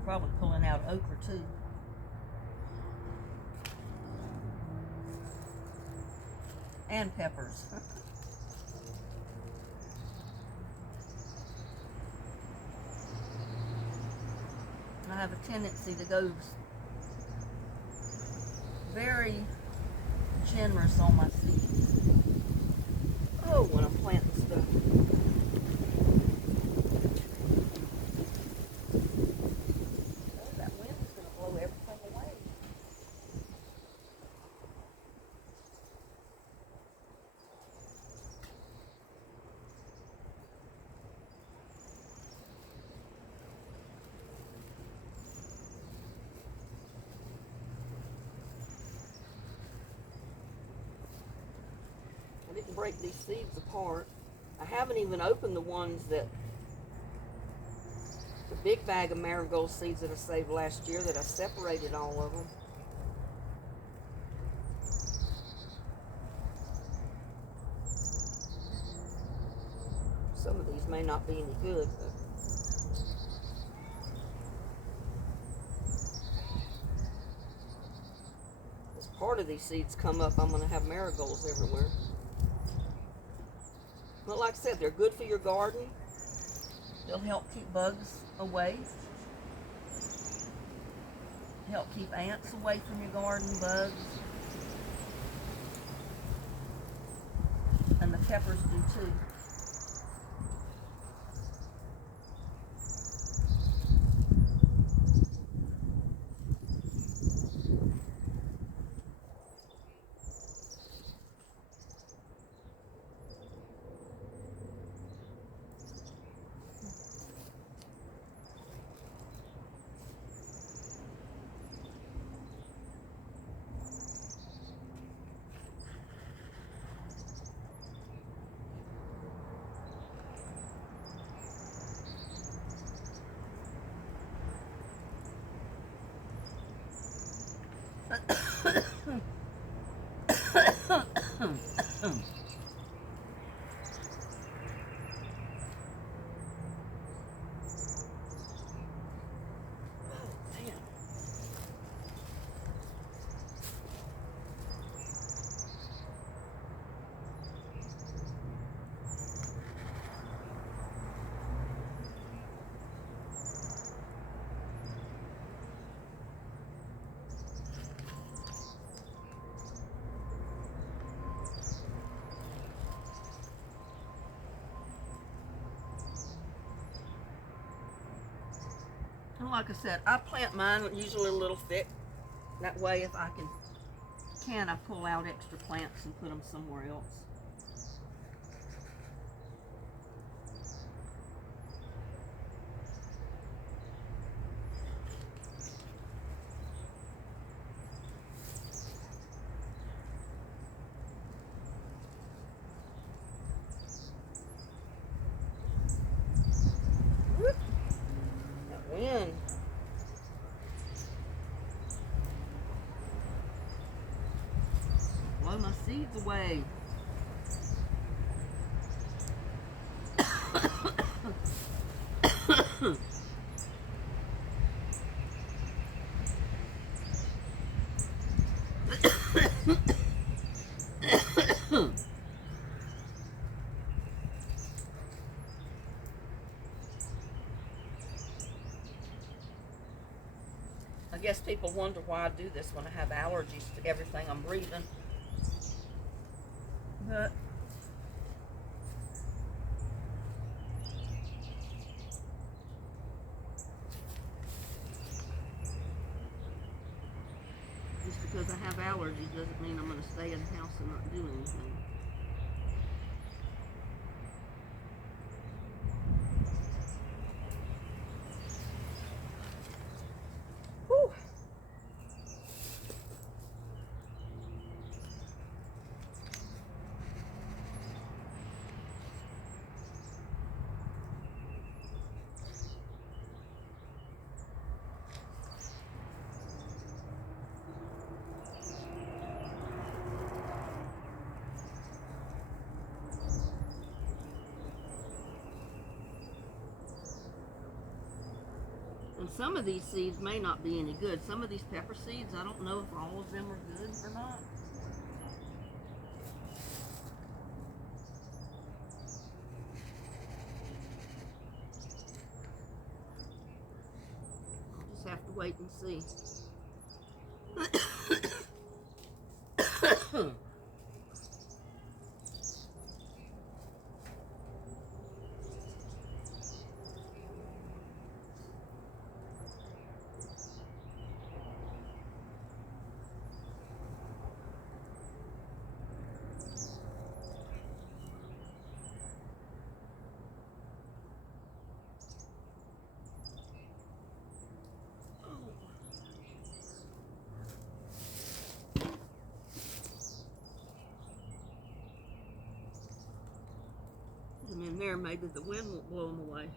Probably pulling out okra too. And peppers. I have a tendency to go very generous on my seeds. Oh, when I'm planting stuff. Oh, that wind is going to blow everything away. I didn't break these seeds apart. I haven't even opened the ones that, the big bag of marigold seeds that I saved last year, that I separated all of them. Some of these may not be any good, but as part of these seeds come up, I'm going to have marigolds everywhere. But like I said, they're good for your garden. They'll help keep bugs away. Help keep ants away from your garden, bugs. And the peppers do too. Like I said, I plant mine usually a little thick. That way, if I can I pull out extra plants and put them somewhere else. Whoop. That wind. Blow my seeds away. people wonder why I do this when I have allergies to everything I'm breathing. But just because I have allergies doesn't mean I'm going to stay in the house and not do anything. Whew. And some of these seeds may not be any good. Some of these pepper seeds, I don't know if all of them are good or not. I'll just have to wait and see. Put them in there, maybe the wind won't blow them away.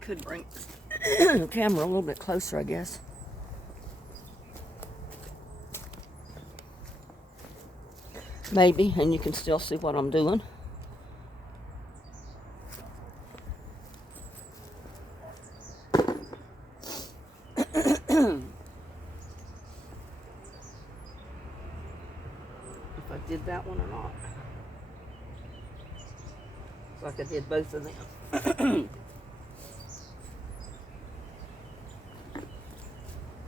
Could bring the camera a little bit closer, I guess. Maybe, and you can still see what I'm doing. If I did that one or not. It's like I did both of them.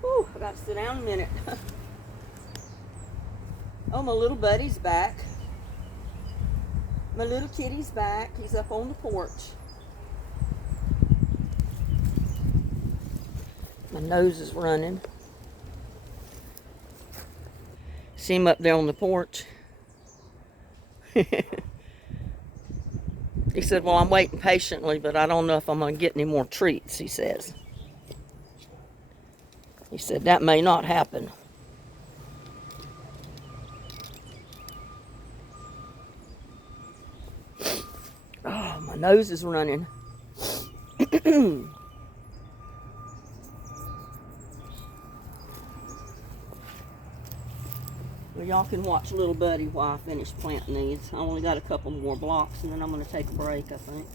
Whew, I got to sit down a minute. Oh, my little buddy's back. My little kitty's back. He's up on the porch. My nose is running. See him up there on the porch? He said, well, I'm waiting patiently, but I don't know if I'm going to get any more treats, he says. He said, that may not happen. Oh, my nose is running. Well, y'all can watch little buddy while I finish planting these. I only got a couple more blocks, and then I'm going to take a break, I think.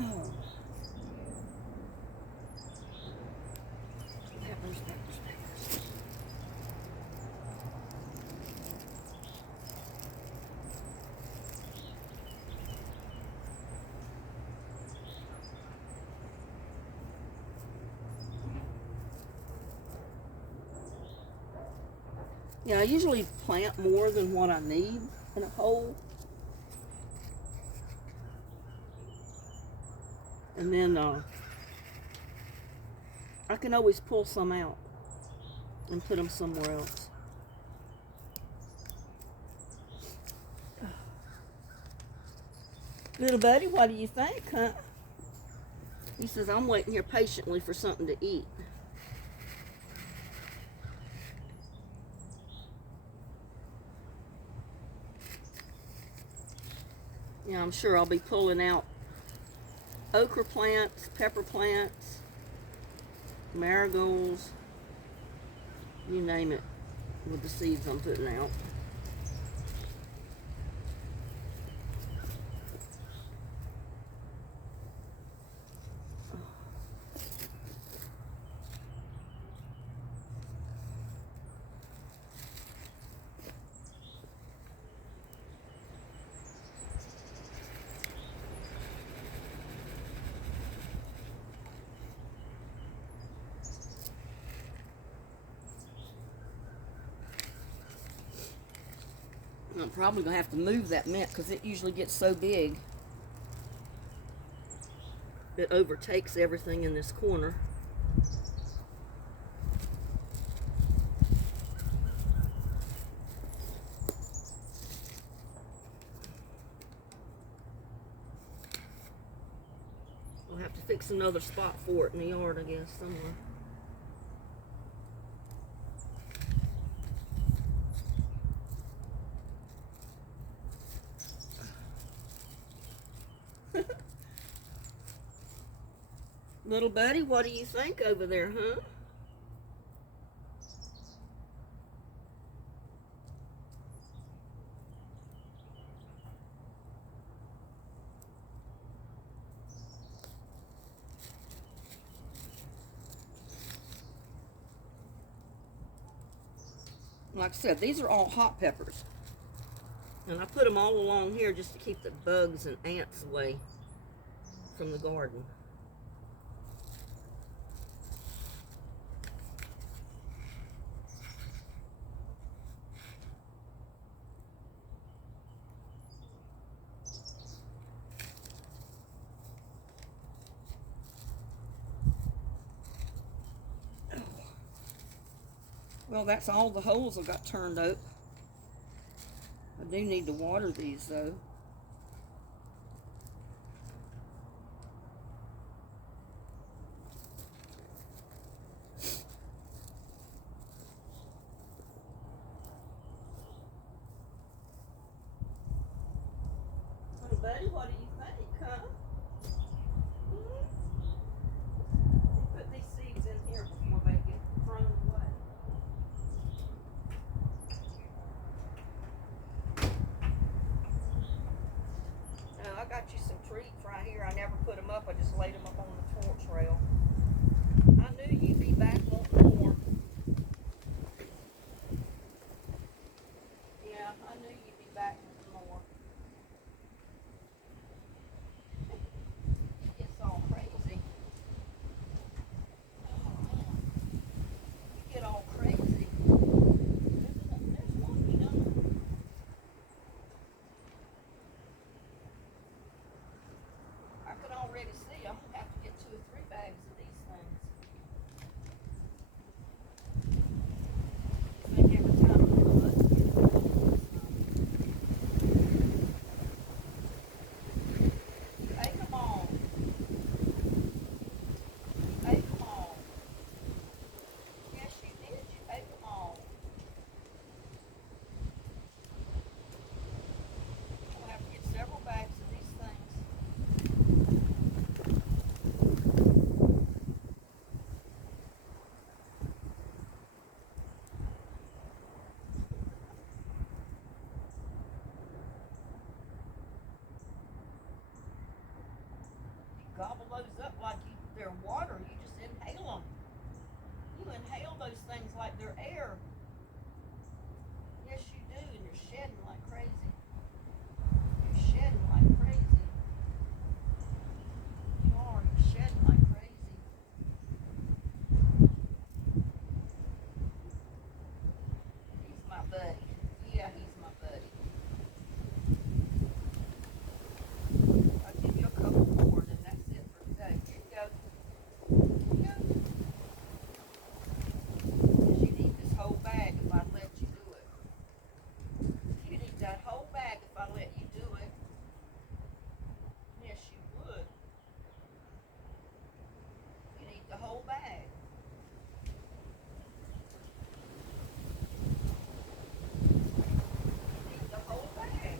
Oh. Peppers. Yeah, I usually plant more than what I need in a hole. And then I can always pull some out and put them somewhere else. Little buddy, what do you think, huh? He says, I'm waiting here patiently for something to eat. Yeah, I'm sure I'll be pulling out okra plants, pepper plants, marigolds, you name it, with the seeds I'm putting out. I'm probably going to have to move that mint because it usually gets so big it overtakes everything in this corner. I'll have to fix another spot for it in the yard, I guess, somewhere. Little buddy, what do you think over there, huh? Like I said, these are all hot peppers. And I put them all along here just to keep the bugs and ants away from the garden. Well, that's all the holes I've got turned up. I do need to water these, though. Little buddy, what do you think, huh? Put these seeds in here before they get thrown away. I got you some treats right here. I never put them up. I just laid them up on the torch rail. I knew you'd be back wanting more. Yeah, I knew you'd be back wanting more. It gets all crazy. You get all crazy. There's one, you know. I can already see I'm gonna have to get 2 or 3 bags of these things. I think every time I pull it, you ate them all. You ate them all. Yes, you did. You ate them all. I'm gonna have to get several bags of these things. Gobble those up like they're water. You just inhale them. You inhale those things like they're air. Yes, you do, and you're shedding like crazy. You're shedding like crazy. You are. You're shedding like crazy. These my I let you do it. Yes, you would. You need the whole bag. You need the whole bag.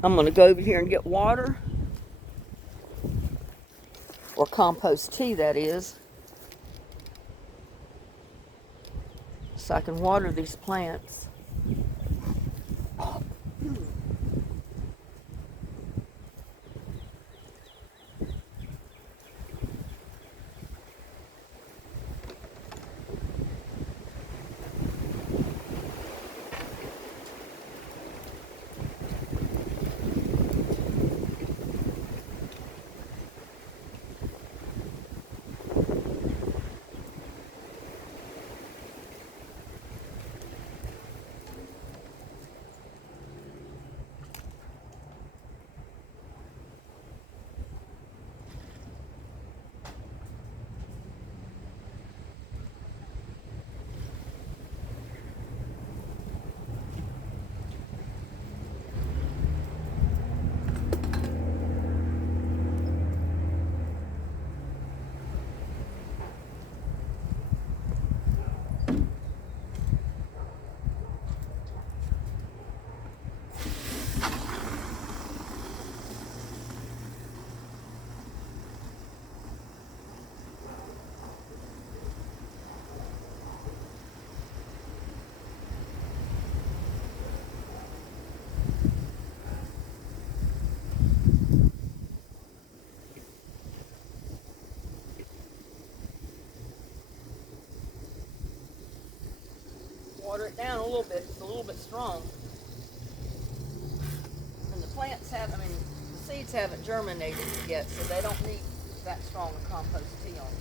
I'm going to go over here and get water, or compost tea, that is, so I can water these plants. Water it down a little bit. It's a little bit strong. And the plants have, the seeds haven't germinated yet, so they don't need that strong a compost tea on them.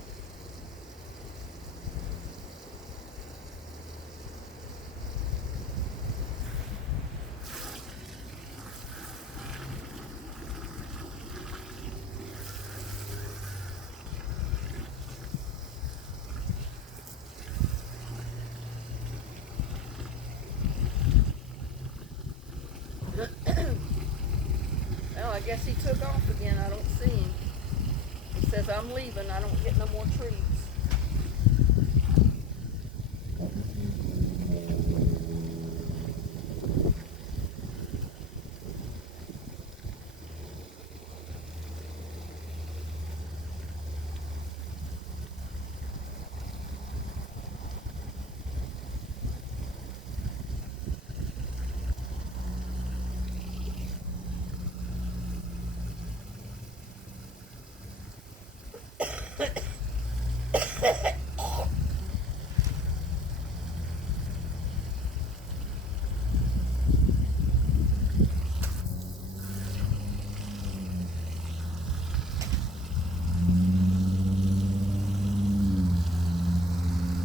Well, I guess he took off again. I don't see him. He says, I'm leaving. I don't get no more trees.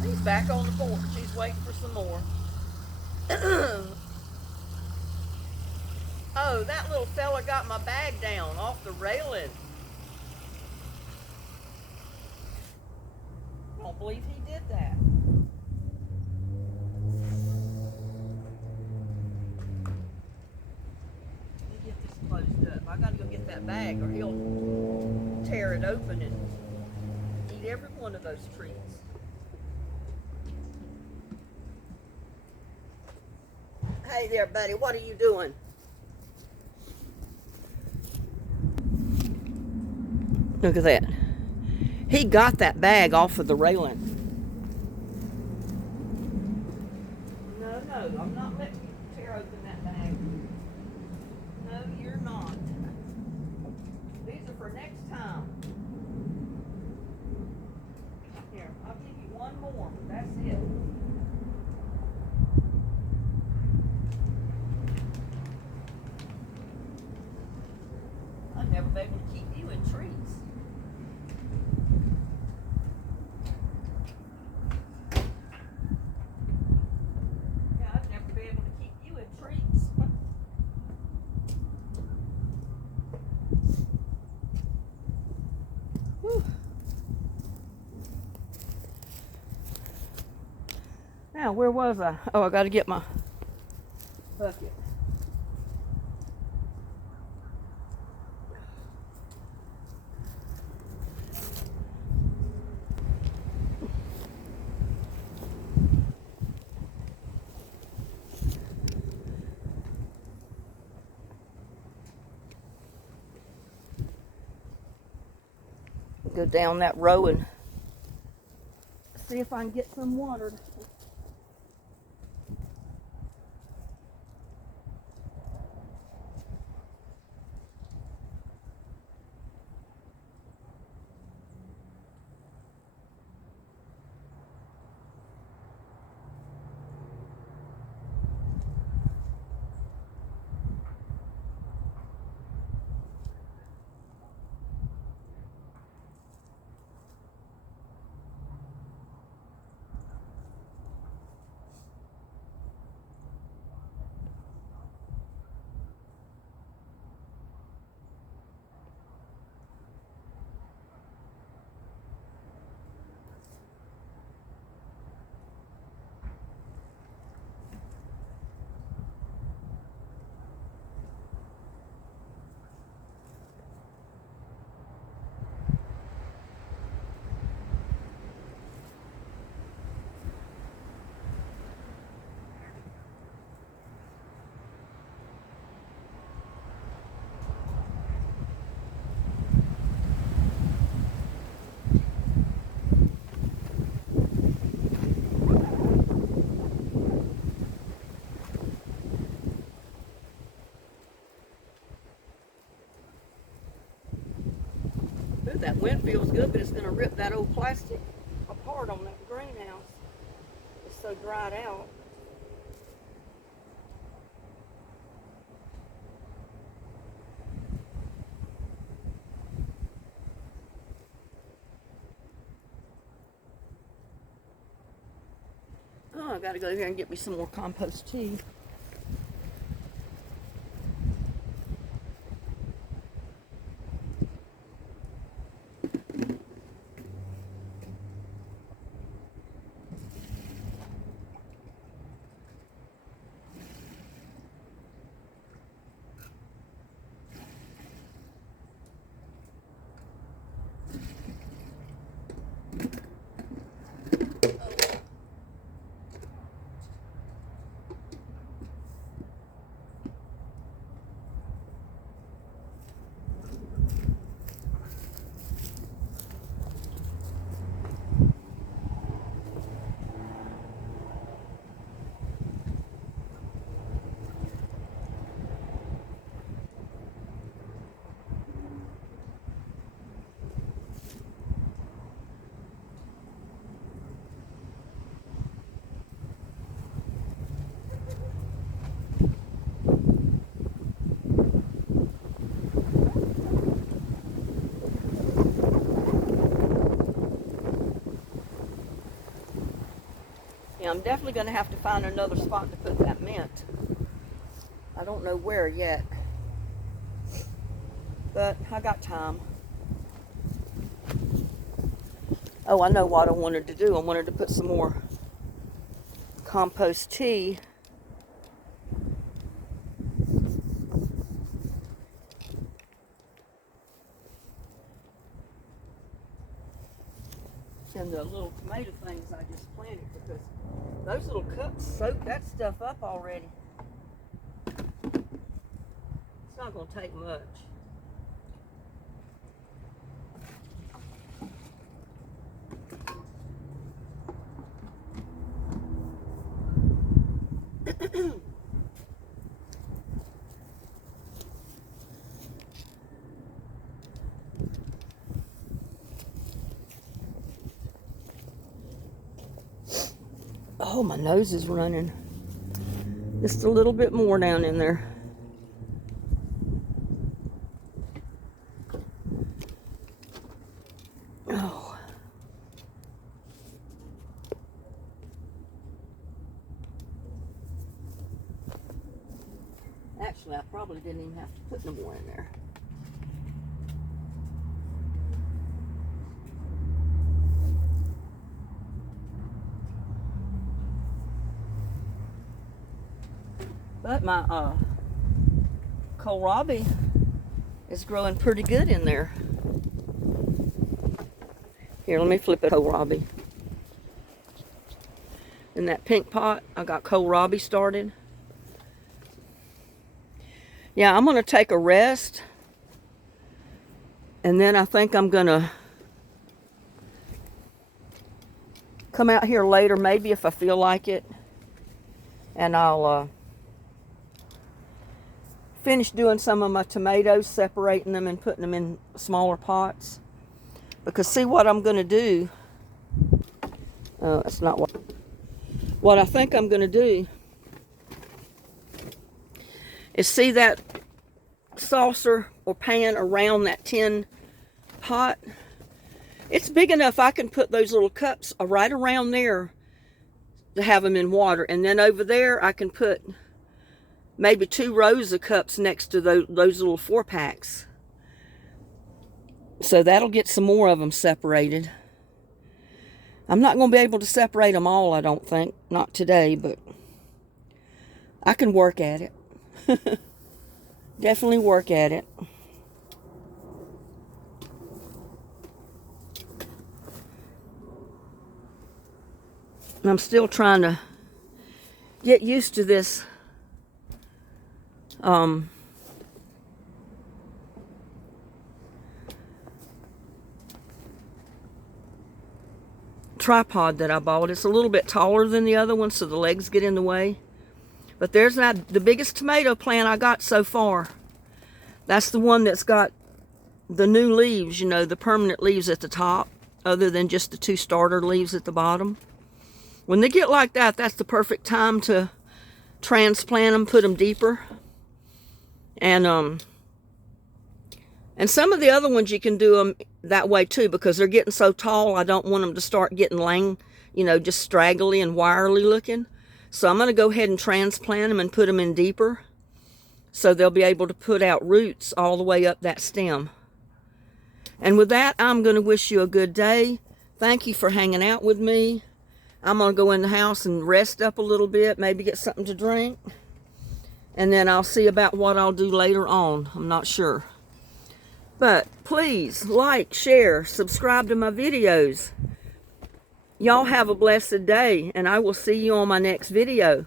He's back on the porch. He's waiting for some more. Oh, that little fella got my bag down off the railing. I don't believe he did that. Let me get this closed up. I gotta go get that bag or he'll tear it open and eat every one of those trees. Hey there, buddy. What are you doing? Look at that. He got that bag off of the railing. No, I'm not letting you tear open that bag. No, you're not. These are for next time. Here, I'll give you one more. That's it. I'd never be able to keep you in trees. where was I? Oh, I got to get my bucket. Go down that row and see if I can get some watered. Ooh, that wind feels good, but it's going to rip that old plastic apart on that greenhouse. It's so dried out. Oh, I got to go here and get me some more compost tea. Yeah, I'm definitely going to have to find another spot to put that mint. I don't know where yet, but I got time. Oh, I know what I wanted to do. I wanted to put some more compost tea in the little tomato things I just planted, because those little cups soak that stuff up already. It's not going to take much. Oh, my nose is running. Just a little bit more down in there. Oh. Actually, I probably didn't even have to put no more in there. But my kohlrabi is growing pretty good in there. Here, let me flip it kohlrabi. In that pink pot, I got kohlrabi started. Yeah, I'm going to take a rest. And then I think I'm going to come out here later, maybe if I feel like it. And I'll finish doing some of my tomatoes, separating them and putting them in smaller pots. Because see what I'm going to do. Oh, that's not what I think I'm going to do. Is see that saucer or pan around that tin pot? It's big enough I can put those little cups right around there to have them in water. And then over there I can put maybe 2 rows of cups next to those little 4-packs. So that'll get some more of them separated. I'm not going to be able to separate them all, I don't think. Not today, but I can work at it. Definitely work at it. And I'm still trying to get used to this tripod that I bought. It's a little bit taller than the other one, so the legs get in the way. But there's the biggest tomato plant I got so far. That's the one that's got the new leaves, you know, the permanent leaves at the top, other than just the 2 starter leaves at the bottom. When they get like that, that's the perfect time to transplant them, put them deeper. And some of the other ones you can do them that way too, because they're getting so tall, I don't want them to start getting you know, just straggly and wirely looking. So I'm going to go ahead and transplant them and put them in deeper, so they'll be able to put out roots all the way up that stem. And with that, I'm going to wish you a good day. Thank you for hanging out with me. I'm going to go in the house and rest up a little bit, maybe get something to drink. And then I'll see about what I'll do later on. I'm not sure. But please like, share, subscribe to my videos. Y'all have a blessed day, and I will see you on my next video.